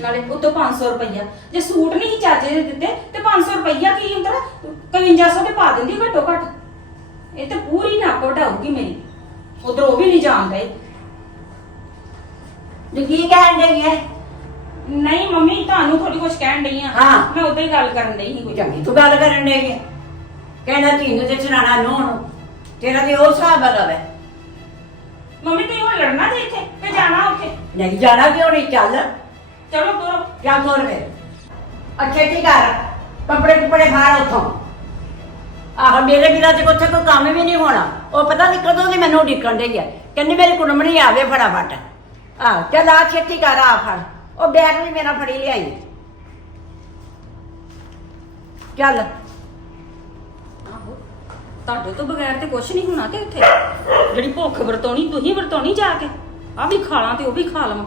ਨਾਲੇ ਉਤੋਂ 500 ਰੁਪਈਆ। ਜੇ ਸੂਟ ਨਹੀਂ ਚਾਚੇ ਦੇ ਦਿੱਤੇ, ਤੇ 500 ਰੁਪਈਆ ਕੀ ਹੁੰਦਾ? 5500 ਤੇ ਪਾ ਦਿੰਦੀ ਘੱਟੋ ਘੱਟ। ਇਹ ਤੇ ਪੂਰੀ ਨੱਕ ਵਢਾਊਗੀ ਮੇਰੀ। ਉਧਰ ਉਹ ਵੀ ਨਹੀਂ ਜਾਣਦਾ ਜੀ ਕੀ ਕਹਿਣ ਡਈ ਹੈ ਨਹੀਂ ਮੰਮੀ ਤੁਹਾਨੂੰ ਥੋੜੀ ਕੁਝ ਕਹਿਣ ਡਈ ਆ। ਹਾਂ। ਮੈਂ ਉਦਾਂ ਹੀ ਗੱਲ ਕਰਨ ਡਈ ਸੀ ਕੋਈ ਚੰਗੀ ਤੂੰ ਗੱਲ ਕਰਨ ਡਈ ਹੈ ਕਹਿਣਾ ਧੀ ਨੂੰ ਤੇ ਚਰਾਣਾ ਨੂੰ। ਤੇਰਾ ਤੇ ਉਹ ਹਿਸਾਬ ਹੈਗਾ ਵੇ ਮੰਮੀ ਤੁਸੀਂ ਹੁਣ ਲੜਨਾ ਜੇ ਇੱਥੇ ਤੇ ਜਾਣਾ ਉੱਥੇ? ਨਹੀਂ ਜਾਣਾ ਕਿਉਂ ਨਹੀਂ? ਚੱਲ। ਚਲੋ ਤੁਰੋ। ਕਿਆ ਤੋਰ ਕੇ ਅੱਛੇ ਕੀ ਕਰ ਕੱਪੜੇ ਕੁਪੜੇ ਫਾੜ ਉੱਥੋਂ। ਆਹ ਮੇਰੇ ਬਿਨਾਂ ਤੇ ਉੱਥੇ ਕੋਈ ਕੰਮ ਵੀ ਨਹੀਂ ਹੋਣਾ। ਉਹ ਪਤਾ ਨਹੀਂ ਕਦੋਂ ਦੀ ਮੈਨੂੰ ਡਿੱਕਣ ਡਈ ਆ। ਕਹਿੰਦੀ ਮੇਰੀ ਕੁੜਮਣੀ ਆਵੇ ਫਟਾਫਟ। ਆਹ, ਚੱਲ ਆ ਛੇਤੀ ਕਰ, ਆ ਫੜ। ਉਹ ਬੈਗ ਵੀ ਮੇਰਾ ਫੜੀ ਲਿਆਈ। ਚੱਲ। ਆਹੋ, ਤੁਹਾਡੇ ਤੋਂ ਬਗੈਰ ਤੇ ਕੁਝ ਨਹੀਂ ਹੋਣਾ ਤੇ ਉੱਥੇ। ਜਿਹੜੀ ਭੁੱਖ ਵਰਤੋਣੀ, ਤੁਸੀਂ ਵਰਤੋਣੀ ਜਾ ਕੇ। ਆ ਵੀ ਖਾ ਖਾਲਾਂ ਤੇ ਉਹ ਵੀ ਖਾ ਲਵਾਂ।